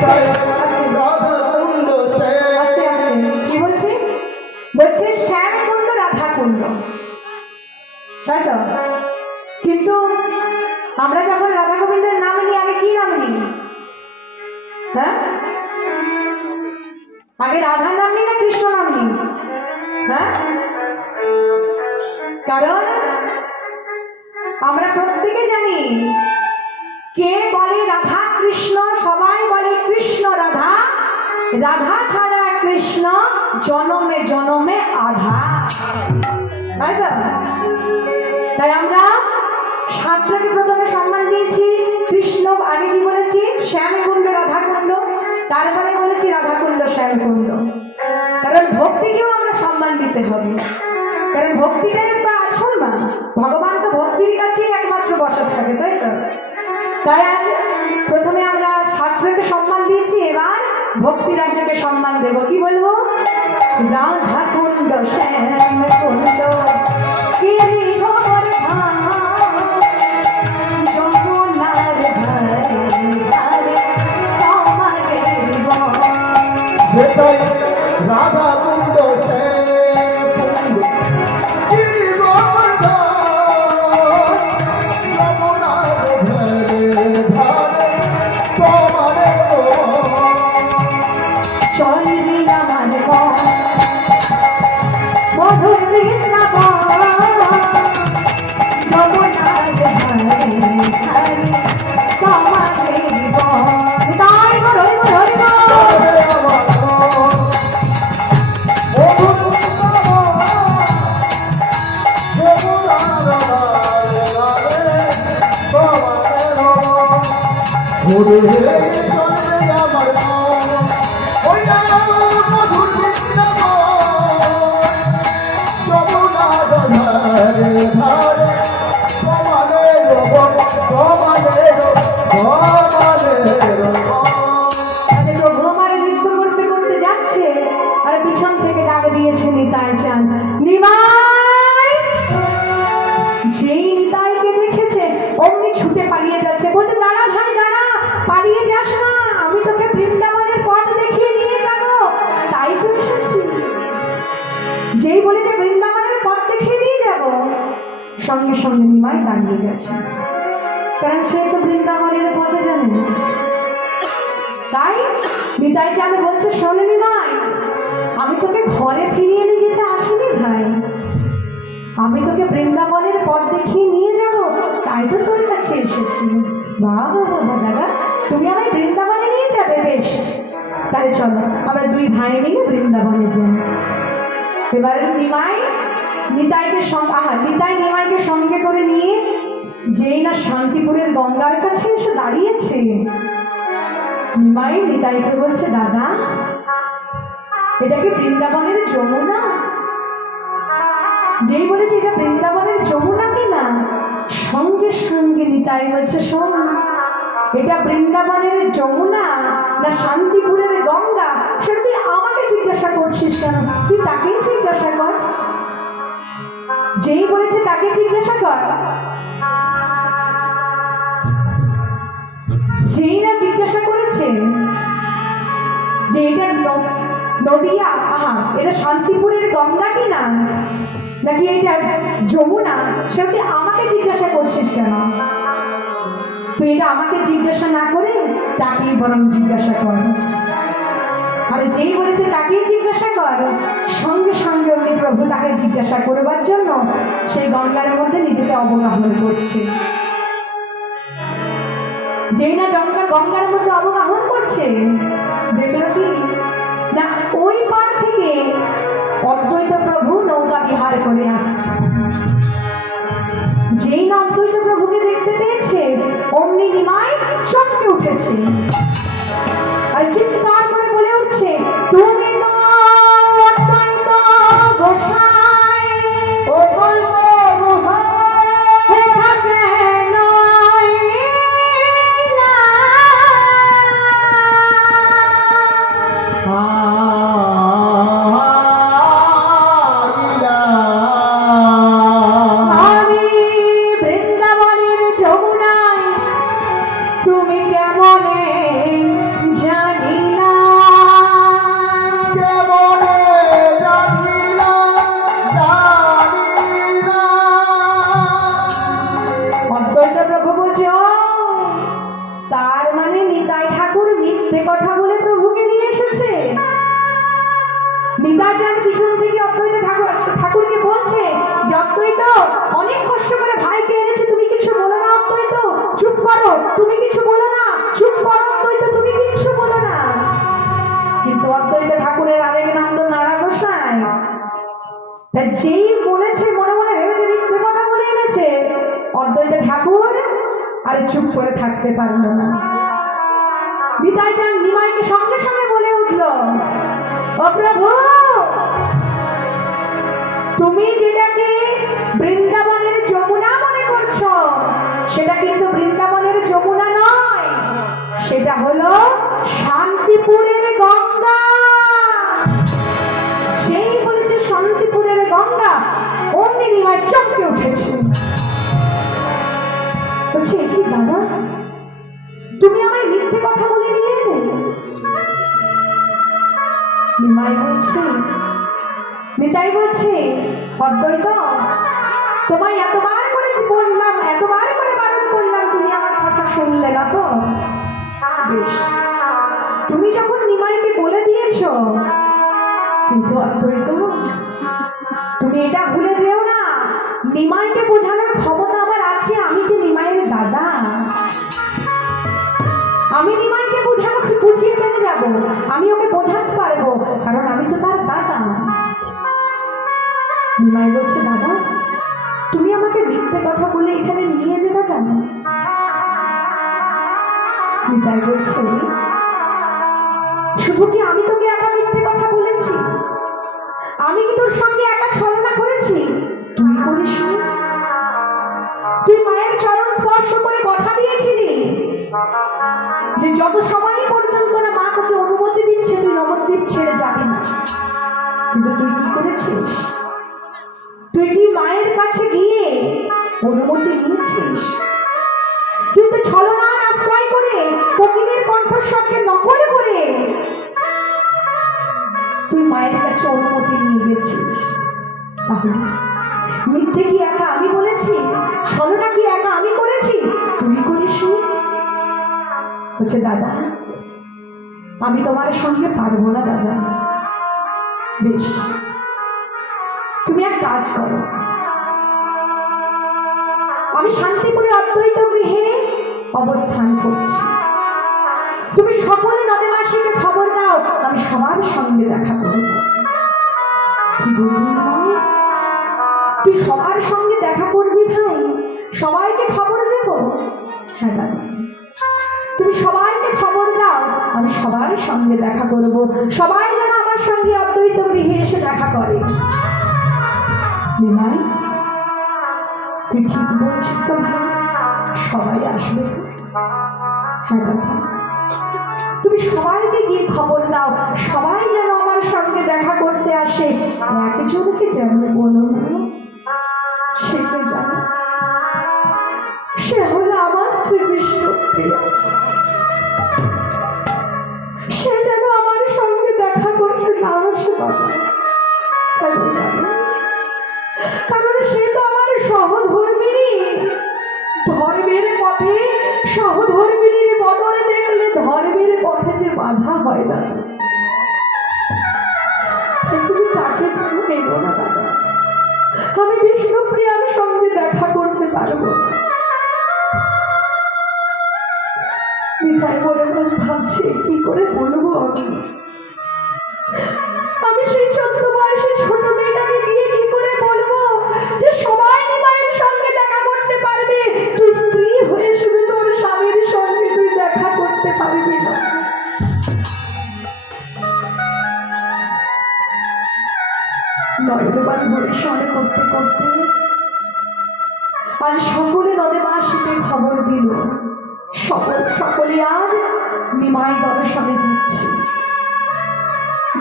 সেটাই রাধা কুণ্ড সে আস্তে আস্তে কি বলছে? বলছে শ্যাম কুণ্ড রাধা কুণ্ড, তাই তো? কিন্তু আমরা যখন রাধা গোবিন্দের নাম নিই আগে কি নাম নিই? হ্যাঁ, আগে রাধার নাম নিই না কৃষ্ণ নাম নিই? হ্যাঁ, কারণ আমরা প্রত্যেকে জানি কে বলে রাধা কৃষ্ণ, সবাই বলে কৃষ্ণ রাধা, রাধা ছাড়া কৃষ্ণ জনমে জনমে আধা, তাই তো? তাই আমরা শাস্ত্রকে প্রথমে সম্মান দিয়েছি কৃষ্ণ, আগে কি বলেছি? শ্যামকুণ্ড রাধাকুণ্ড, তারপরে বলেছি রাধাকুণ্ড শ্যামকুণ্ড। কারণ ভক্তিকেও আমরা সম্মান দিতে হবে, কারণ ভক্তিটাই তো আসল না, ভগবান তো ভক্তির কাছেই একমাত্র বসে থাকে, তাই তো? তাই আজ প্রথমে আমরা শাস্ত্রকে সম্মান দিয়েছি, এবার ভক্তি রাজ্যকে সম্মান দেব। কি বলবো? রাধা কুণ্ড শ্যাম কুণ্ড গিরিধর ধাম, যমুনার ধারে ধারে তোমাদের বন। সেটাই রাধা কুণ্ড সে কুণ্ড গিরিবর্ধন, যমুনার ধারে ধারে তোমারে চলবি আমার বন, মধুর বৃন্দাবন, যমুনার ধারে ধারে তোমাদের বন। তাই বলো, হরি বল। আরে প্রভু আমার নৃত্য করতে করতে যাচ্ছে, আর পিছন থেকে ডাক দিয়েছে নিতাই চাঁদ, নিমাই। যেই নিতাইকে দেখেছে অমনি ছুটে পালিয়ে যাচ্ছে, বলছে দাঁড়া ভাই দাঁড়া, পালিয়ে যাস না, আমি তোকে বৃন্দাবনের পথ দেখিয়ে নিয়ে যাব, তাই তো এসেছি। যেই বলেছে বৃন্দাবনের পথ দেখিয়ে নিয়ে যাব, সঙ্গে সঙ্গে নিমাই দাঁড়িয়ে গেছে, কারণ সে তো বৃন্দাবনের পথে জানে না। তাই নিতাই চাঁদ বলছে, শোনে নিমাই, আমি তোকে ঘরে ফিরিয়ে নিয়ে যেতে আসিনি ভাই, আমি তোকে বৃন্দাবনের পথ দেখিয়ে নিয়ে যাব, তাই তো তোর কাছে এসেছি। বাবা বাবা দাদা, তুমি আমায় বৃন্দাবনে নিয়ে যাবে? বেশ, তাহলে চলো আমরা দুই ভাই মিলে বৃন্দাবনে যাই। এবার নিমাই নিতাইকে নিতাই নিমাইকে সঙ্গে করে নিয়ে যেই না শান্তিপুরের গঙ্গার কাছে এসে দাঁড়িয়েছে, নিমাই নিতাইকে বলছে, দাদা এটা কি বৃন্দাবনের যমুনা? যেই বলেছে এটা বৃন্দাবনের যমুনা কিনা, সঙ্গে সঙ্গে নিতাই বলছে, শোন, এটা বৃন্দাবনের যমুনা না শান্তিপুরের গঙ্গা সেটা তুই আমাকে জিজ্ঞাসা করছিস কেন? তুই তাকেই জিজ্ঞাসা কর। যেই বলেছে তাকে জিজ্ঞাসা কর। যেই না জিজ্ঞাসা করেছে যে এটা নদিয়া, এটা শান্তিপুরের গঙ্গা কিনা নাকি এটা যমুনা, সেটা তুই আমাকে জিজ্ঞাসা করছিস কেন? তুই এটা আমাকে জিজ্ঞাসা না করে তাকেই বরং জিজ্ঞাসা কর। আর যেই বলেছে তাকেই জিজ্ঞাসা কর, সঙ্গে সঙ্গে উনি প্রভু তাকে জিজ্ঞাসা করবার জন্য সেই গঙ্গার মধ্যে নিজেকে অবগাহন করছে। যেই না গঙ্গার মধ্যে অবগাহন করছে, দেখলো কি না ওই পার থেকে অদ্বৈত প্রভু নৌকা বিহার করে আসছে। যেই না অদ্বৈত প্রভুকে দেখতে পেয়েছে, অমনি নিমাই চমকে উঠেছে আর চিৎকার করে বলে উঠছে, তুমি তো অদ্বৈত গোসাই, অদ্বৈত গোসাই থাকে নয় না। আমি বৃন্দাবনের যমুনায়, তুমি কেমন নিতাইজান পিছন থেকে অদ্বৈত ঠাকুরকে বলছে যে অদ্বৈত অনেক কষ্ট করে ভাইকে এনেছে, তুমি কিছু বলো না অদ্বৈত, চুপ করো, তুমি কিছু বলো না, চুপ করো অদ্বৈত, তুমি কিছু বলো না। কিন্তু অদ্বৈত ঠাকুরের আরেক নাম তো নাড়া গোসাই, তা যেই বলেছে মনে মনে ভেবেছে মিথ্যে কথা বলে এনেছে, অদ্বৈত ঠাকুর আরে চুপ করে থাকতে পারলো না। নিতাইজান নিমাইকে সঙ্গে সঙ্গে বলে উঠল, ও প্রভু, তুমি যেটাকে বৃন্দাবনের যমুনা মনে করছো সেটা কিন্তু বৃন্দাবনের যমুনা নয়, সেটা হলো শান্তিপুরের গঙ্গা। সেই বলেছে শান্তিপুরের গঙ্গা, অমনি নিমাই চমকে উঠেছে, বলছে কি দাদা, তুমি আমায় মিথ্যে কথা বলে নিয়ে এলে? নিমাই বলছে, নিতাই বলছে, অদ্বৈত তোমায় এতবার করে বললাম, এতবার করে বারণ করলাম, তুমি আমার কথা শুনলে না তো? বেশ, তুমি যখন নিমাইকে বলে দিয়েছ, কিন্তু অদ্বৈত তুমি এটা ভুলে যেও না, নিমাইকে বোঝানোর ক্ষমতা আমার আছে, আমি যে নিমাইয়ের দাদা, আমি নিমাইকে বুঝিয়ে ফেলে যাবো, আমি ওকে বোঝাতে পারবো, কারণ আমি তো তার দাদা। নিমাই বলছে, দাদা তুমি আমাকে মিথ্যে কথা বলে এখানে নিয়ে এলে দাদা? নিতাই বলছে, শুধু কি আমি তোকে একা মিথ্যে কথা বলেছি? আমি কি তোর সঙ্গে একা ছলনা করেছি? তুই করিস? তুই মায়ের চরণ স্পর্শ করে কথা দিয়েছিলি যে যত সময় পর্যন্ত না মা তোকে অনুমতি দিচ্ছে তুই নবদ্বীপ ছেড়ে যাবি না, কিন্তু তুই কি করেছিস? তুই কি মায়ের কাছে গিয়ে অনুমতি নিয়েছিস? কিন্তু ছলনার আশ্রয় করে, কোকিলের কণ্ঠস্বরকে নকল করে তুই মায়ের কাছে অনুমতি নিয়ে গেছিস। তাহলে মিথ্যে কি একা আমি বলেছি? ছলনা কি একা আমি করেছি? তুই করিস? বলছে, দাদা আমি তোমার সঙ্গে পারবো না দাদা। বেশ, তুমি এক কাজ করো, আমি শান্তিপুরে অদ্বৈত গৃহে অবস্থান করছি, তুমি সকলে নদেবাসীকে খবর দাও, আমি সবার সঙ্গে দেখা করব। কি বলবি ভাই, তুই সবার সঙ্গে দেখা করবি ভাই? সবাইকে খবর দেব? হ্যাঁ দাদা, তুমি সবাইকে খবর দাও, আমি সবার সঙ্গে দেখা করব, সবাই যেন আমার সঙ্গে অদ্বৈত গৃহে এসে দেখা করে। নিমাই, তুই ঠিক বলছিস তো ভাই, সবাই আসবে তো? হ্যাঁ দাদা, তুমি সবাইকে গিয়ে খবর দাও, সবাই যেন আমার সঙ্গে দেখা করতে আসে, একজনকে যেন বলো না সে কে জানো, সে হলো আমার স্ত্রী বিষ্ণুপ্রিয়া, সে যেন আমার সঙ্গে দেখা করতে না আসে বাবা। কেন জানো? কারণ সে তো আমার সহধর্মিনী, ধর্মের পথে সহধর্মিনীর বদলে দেখলে ধর্মের পথে যে বাধা হয় না, তুমি তাকে যেন এগো না দাদা, আমি বিষ্ণুপ্রিয়ার সঙ্গে দেখা করতে পারবো। নিতাই মনে মনে ভাবছে কি করে বলবো আমি সেই 14 বয়সী ছোট মেয়েটাকে গিয়ে কি করে বলবো যে সবাই নিমাইয়ের সঙ্গে দেখা করতে পারবে, তুই স্ত্রী হয়ে শুধু তোর স্বামীর সঙ্গে তুই দেখা করতে পারবি না। নয়নবাড়ি পরিসরে করতে করতে আর সকলে নদেবাসীকে খবর দিল, সকলে আজ নিমাই দর্শনে যাচ্ছে,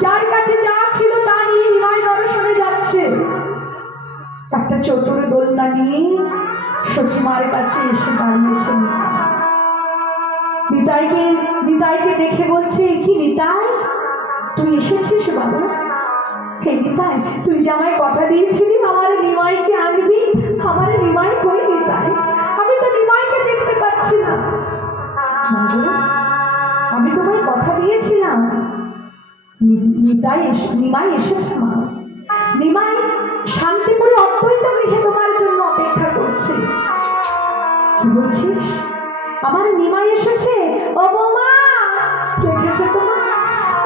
যার কাছে যা ছিল তা নিয়ে নিমাই দর্শনে যাচ্ছে। একটা চতুর দোলনা নিয়ে সচিমার কাছে এসে দাঁড়িয়েছে নিতাইকে দেখে বলছে, কি নিতাই তুই এসেছিস বাবা? হে নিতাই, তুই যে আমায় কথা দিয়েছিলি আমার নিমাইকে আনবি, আমার নিমাই কই নিতাই? আমি তো নিমাইকে দেখতে পাচ্ছি না। আমি তোমায় কথা দিয়েছিলাম নিমাই এসেছে মা। নিমাই শান্তিপুরে অদ্বৈত গৃহে তোমার জন্য অপেক্ষা করছে। কি বলছিস? আমার নিমাই এসেছে? ও বৌমা, দেখেছো তোমার?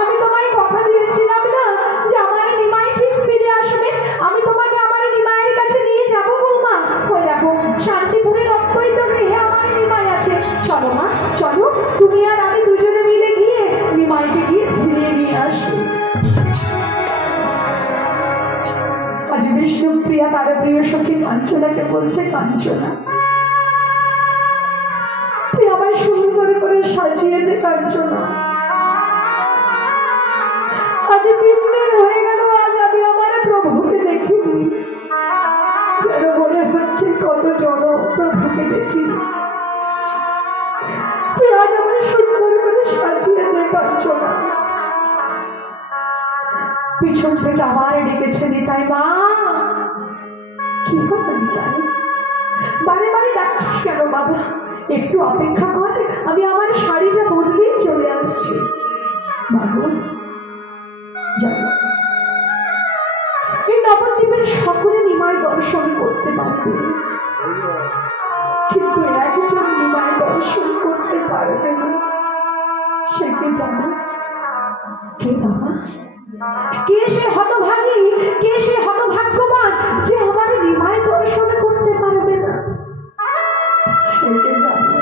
আমি তোমায় কথা দিয়েছিলাম না যে আমার নিমাই ঠিক ফিরে আসবে। আমি তোমাকে আমার নিমাইয়ের কাছে নিয়ে যাব বৌমা। ওই দেখো শান্তিপুরের অদ্বৈত গৃহে আমার নিমাই আছে। চলো মা, চলো, তুমি আর আমি দুজনে মিলে গিয়ে নিমাইকে গিয়ে ফিরিয়ে নিয়ে আসি। আজ বিষ্ণুপ্রিয়া তার প্রিয় সখী কাঞ্চনাকে বলছে, কাঞ্চনা, তুই আমায় সুন্দর করে সাজিয়ে দে কাঞ্চনা। আজ 3 দিন হয়ে গেল, আজ আমি আমার প্রভুকে দেখিনি। যেন মনে হচ্ছে কত জন প্রভুকে দেখিনি। তুই আজ আমায় সুন্দর করে সাজিয়ে দে কাঞ্চনা। পিছন থেকে আবার ডেকেছে নিতাই, মা। কি হলো নিতাই? বারে বারে ডাকছিস কেন বাবা? একটু অপেক্ষা কর, আমি আমার শাড়িটা বদলিয়ে চলে আসছি। বাবু জানো, এই নবদ্বীপের সকলে নিমাই দর্শন করতে পারবে, কিন্তু একজন নিমাই দর্শন করতে পারবে না। সে কে জানো? কে বাবা? কে সে হতভাগী? কে সে হতভাগ্যবান যে আমার নিমাই দর্শন করতে পারবে না? সে কে জানো?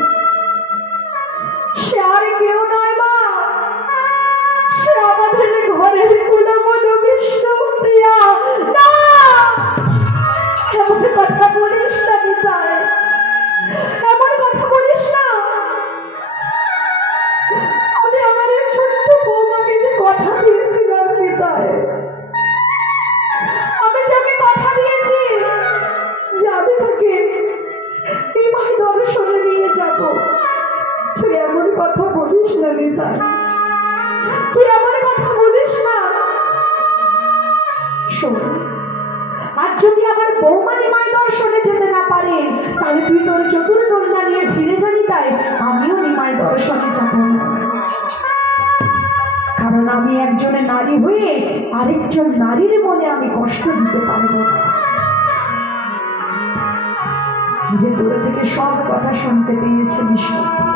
সে আর কেউ নয় মা, সে আমাদের ঘরের কুলবধূ বিষ্ণুপ্রিয়া। না, এমন কথা বলিস না নিতাই, এমন কথা বলিস না। আমি আমার এই ছোট্ট বৌমাকে যে কথা দিয়েছিলাম নিতাই, আমি যাকে কথা দিয়েছি যে আমি তোকে নিমাই দর্শনে নিয়ে যাব, তুই এমন কথা বলিস না নিতাই, তুই এমন কথা বলিস না। শোন, আর যদি আমার বৌমা নিমাই দর্শনে যেতে না পারে, তাহলে তুই তোর চতুর্দোলনা নিয়ে ফিরে যাবি। তাই আমিও নিমাই দর্শনে যাব না, কারণ আমি একজন নারী হয়ে আরেকজন নারীর মনে আমি কষ্ট দিতে পারবো না। দূরে থেকে সব কথা শুনতে পেয়েছে বিষ্ণুপ্রিয়া।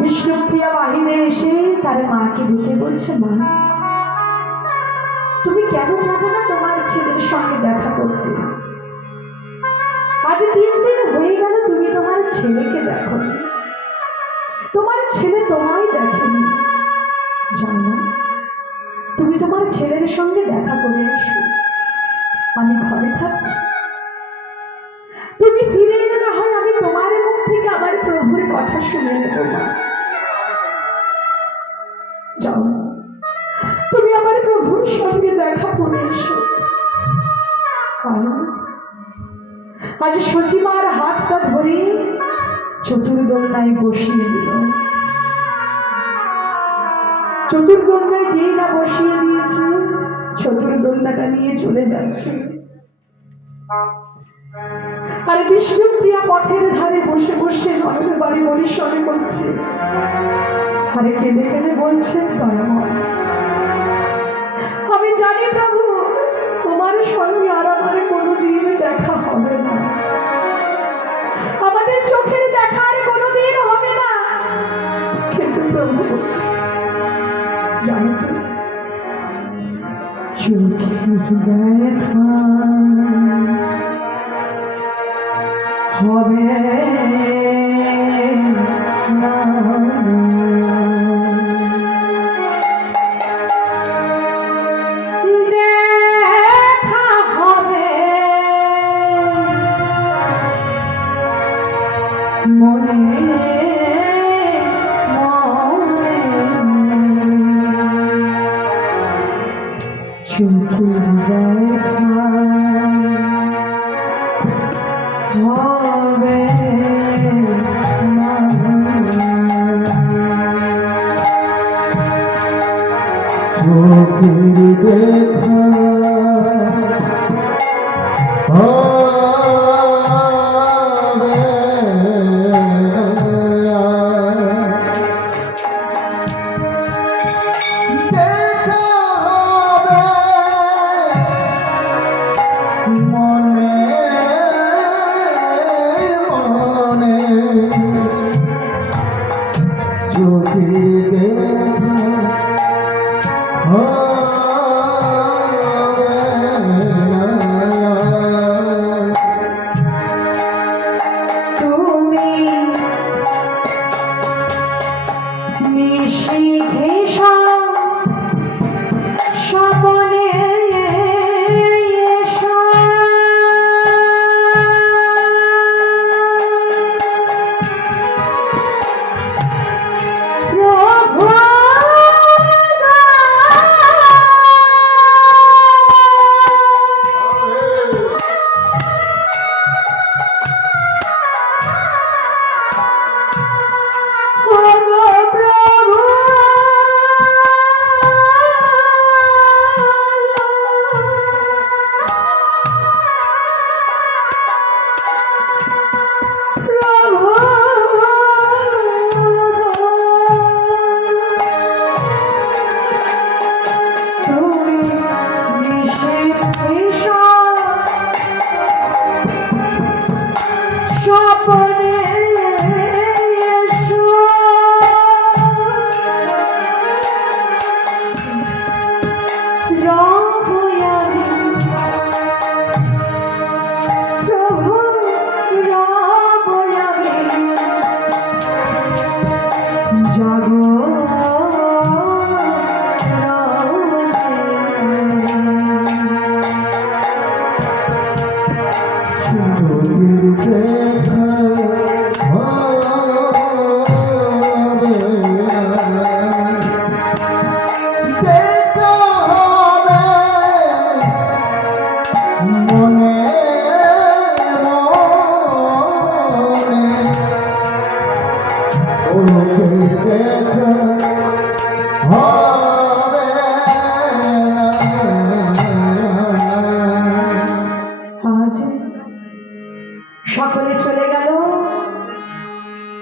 বিষ্ণুপ্রিয়া বাহিরে এসে তার মাকে ডেকে বলছে, মা, তুমি কেন যাবে না তোমার ছেলের সঙ্গে দেখা করতে? আজ 3 দিন হয়ে গেল তুমি তোমার ছেলেকে দেখোনি, তোমার ছেলে তোমায় দেখেনি। জানো, তুমি তোমার ছেলের সঙ্গে দেখা করে এসো, আমি ঘরে থাকছি। তুমি ফিরে এলে না হয় আমি তোমার মুখ থেকে আমার প্রভুর কথা শুনে নেব না। যাও, তুমি আমার প্রভুর সঙ্গে দেখা করে এসো। আজ সচিমার হাতটা ধরে চতুর্দোলনায় বসিয়ে দিল। চতুর্দোলনায় যেই না বসিয়ে দিয়েছে, চতুর্দোলনাটা নিয়ে চলে যাচ্ছে। আর বিষ্ণুপ্রিয়া পথের ধারে বসে বসে নরক বাড়ি পরিশ্রমে করছে, আরে কেঁদে কেঁদে বলছে, দয়াময়, আমি জানি প্রভু তোমার সঙ্গে আর আমার কোনোদিন দেখা হবে না, আমাদের চোখের দেখা আর কোনোদিন হবে না, কিন্তু প্রভু জানো তো, চোখের দেখা হবে না, দেখা হবে মনে মনে, চোখের দেখা হবে না, চোখের দেখা হবে ঘেষা স্বপনে এসো। প্রভু সকলে চলে গেল,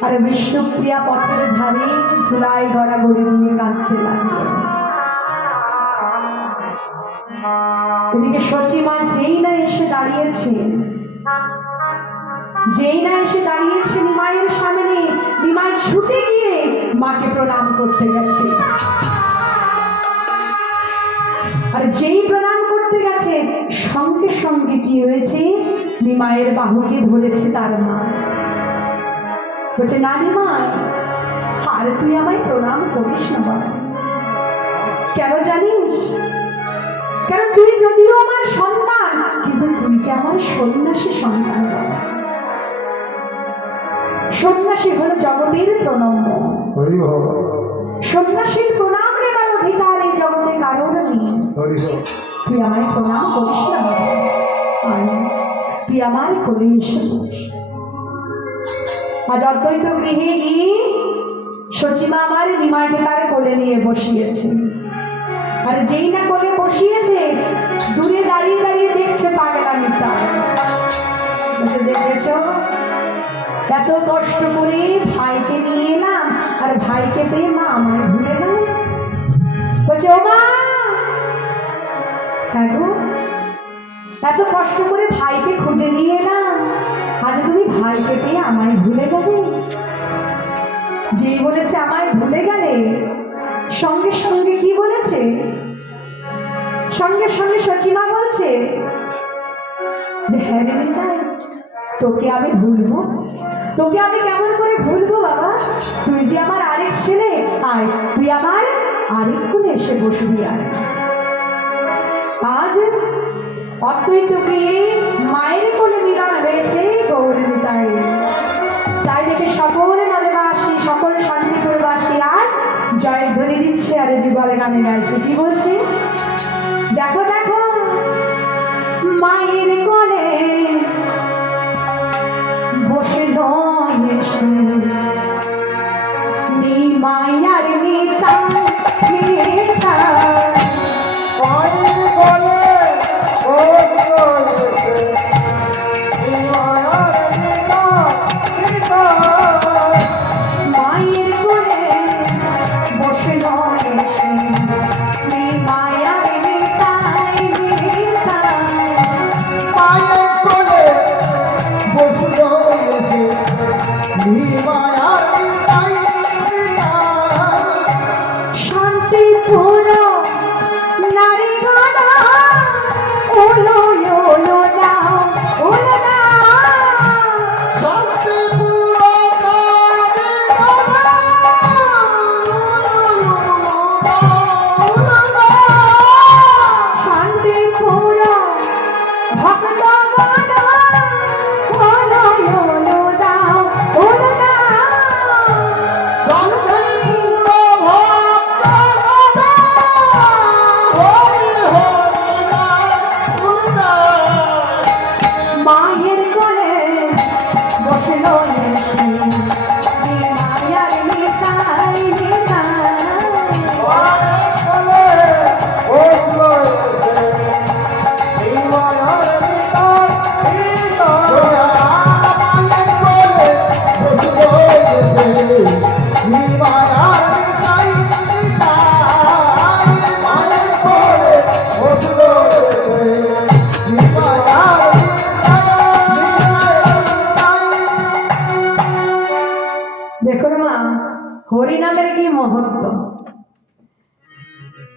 আর বিষ্ণুপ্রিয়া পথের ধারে ধুলাই গড়াগড়ি নিয়ে কাঁদতে লাগলো। এদিকে সচিমা যেই না এসে দাঁড়িয়েছে, নিমাইয়ের সামনে, নিমাই ছুটে গিয়ে মাকে প্রণাম করতে গেছে। আর যেই প্রণাম করতে গেছে, সঙ্গে সঙ্গে কি হয়েছে, নিমাইয়ের বাহুকে ধরেছে তার মা। বলছে, না নিমাই, আর তুই আমায় প্রণাম করিস না বাবা। কেন জানিস? কেন তুই যদিও আমার সন্তান, কিন্তু তুই যে আমার সন্ন্যাসী সন্তান বাবা। সন্ন্যাসী হলো জগতের প্রণম্য। সন্ন্যাসীর প্রণাম নেবার অধিকার এই জগতে কারোর নেই। তুই আমায় প্রণাম করিস না বাবা, তুই আমার কোলে এসে বস। আজ অদ্বৈত গৃহে গিয়ে সচিমা আমার নিমাইকে তার কোলে নিয়ে বসিয়েছে। আর যেই না কোলে বসিয়েছে, দূরে দাঁড়িয়ে দাঁড়িয়ে দেখছে পাগলামিটা। দেখেছ, এত কষ্ট করে ভাইকে নিয়ে এলাম, আর ভাইকে পেয়ে মা আমায় ভুলে গেল। বলছে, ও মা, দেখো এত কষ্ট করে ভাইকে খুঁজে নিয়ে এলাম, আজ তুমি ভাইকে পেয়ে আমায় ভুলে গেলে। যেই বলেছে আমায় ভুলে গেলে, সঙ্গে সঙ্গে কি বলেছে, সঙ্গে সঙ্গে সচিমা বলছে যে, হ্যাঁ রে নিতাই, তোকে আমি ভুলবো? তোকে আমি কেমন করে ভুলবো বাবা? তুই যে আমার আরেক ছেলে, আয় তুই আমার আরেক কোণে এসে বসবি। আজ অদ্বৈতকে মায়ের কোলে বিদান হয়েছে গৌর নিতাই। তাই দেখে সকলে নদেবাসী, সকল শান্তিপুরবাসী আর জয়ধ্বনি দিচ্ছে, আর যুগল গানে গাইছে। কি বলছে? দেখো দেখো, মায়ের কোলে বসে এসে নিমাইয়ার নিতাই, নিমাই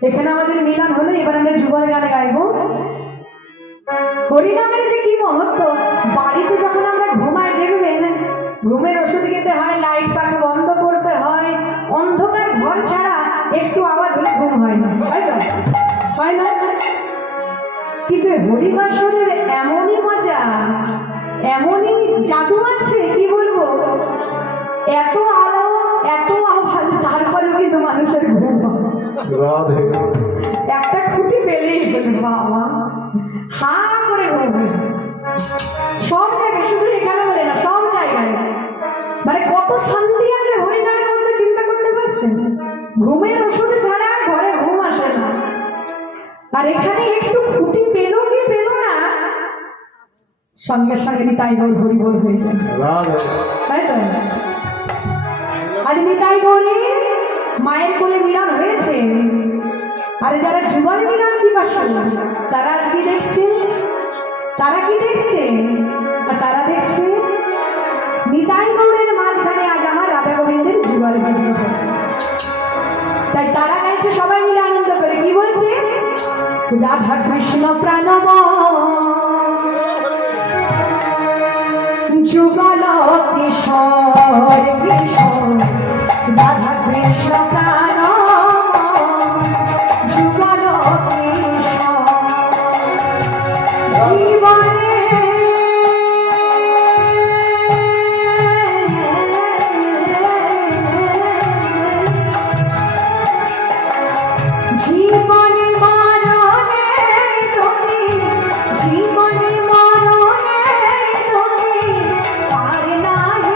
এখানে আমাদের মিলন হলো, এবার আমরা যুগল গান গাইবো। হরিনামের যে কি মহত্ব, বাড়িতে যখন আমরা ঘুমাই দেখবেন ঘুমের ওষুধ খেতে হয়, লাইট পাখা বন্ধ করতে হয়, অন্ধকার ঘর ছাড়া একটু আওয়াজ হলে ঘুম হয় না, তাই তো? হয় না? কিন্তু হরিবাসরের এমনই মজা, এমনই জাদু আছে, কি বলবো, এত আলো এত আওয়াজ, তারপরেও কিন্তু মানুষের ঘুম হয় না। রাধে একটা খুঁটি পেলেই হলো বাবা, হা করে ঘুমবে সব জায়গায়, শুধু এখানে বলে না, সব জায়গায়। মানে কত শান্তি আছে হরিনামের মধ্যে, চিন্তা করতে পারছেন? ঘুমের ওষুধ ছাড়া ঘরে ঘুম আসে না। আর এখানে একটু খুঁটি পেলো কি পেলো না, সঙ্গে সঙ্গে নিতাই গৌর হরি বল হয়ে যায়, রাধে তাই তো? আজ নিতাই গৌরী মায়ের কোলে মিলন হয়েছে, আর যারা যুগল মিলন কি বাসন, তারা আজ কি দেখছে? তারা কি দেখছে? আর তারা দেখছে নিতাই গৌরের মাঝখানে আজ আমার রাধা গোবিন্দের যুগল মিলন। তাই তারা গাইছে সবাই মিলে আনন্দ করে, কি বলছে? রাধা কৃষ্ণ প্রাণব যুগল কিশোর কিশোর, রাধা কৃষ্ণ প্রাণ যুগল কিশোর, জীবনে জীবনে মরণে তুমি, জীবনে মরণে তুমি, আর নাহি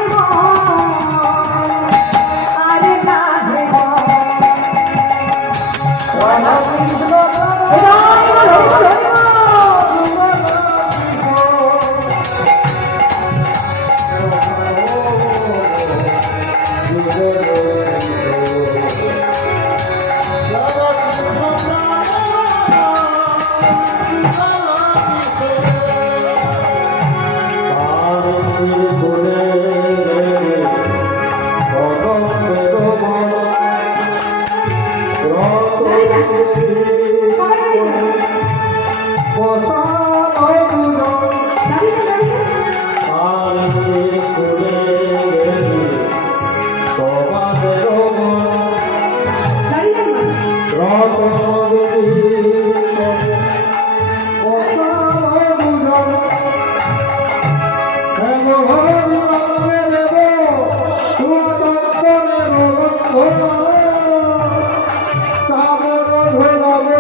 আর নাহি রাধা কৃষ্ণ কামর ভোলাবে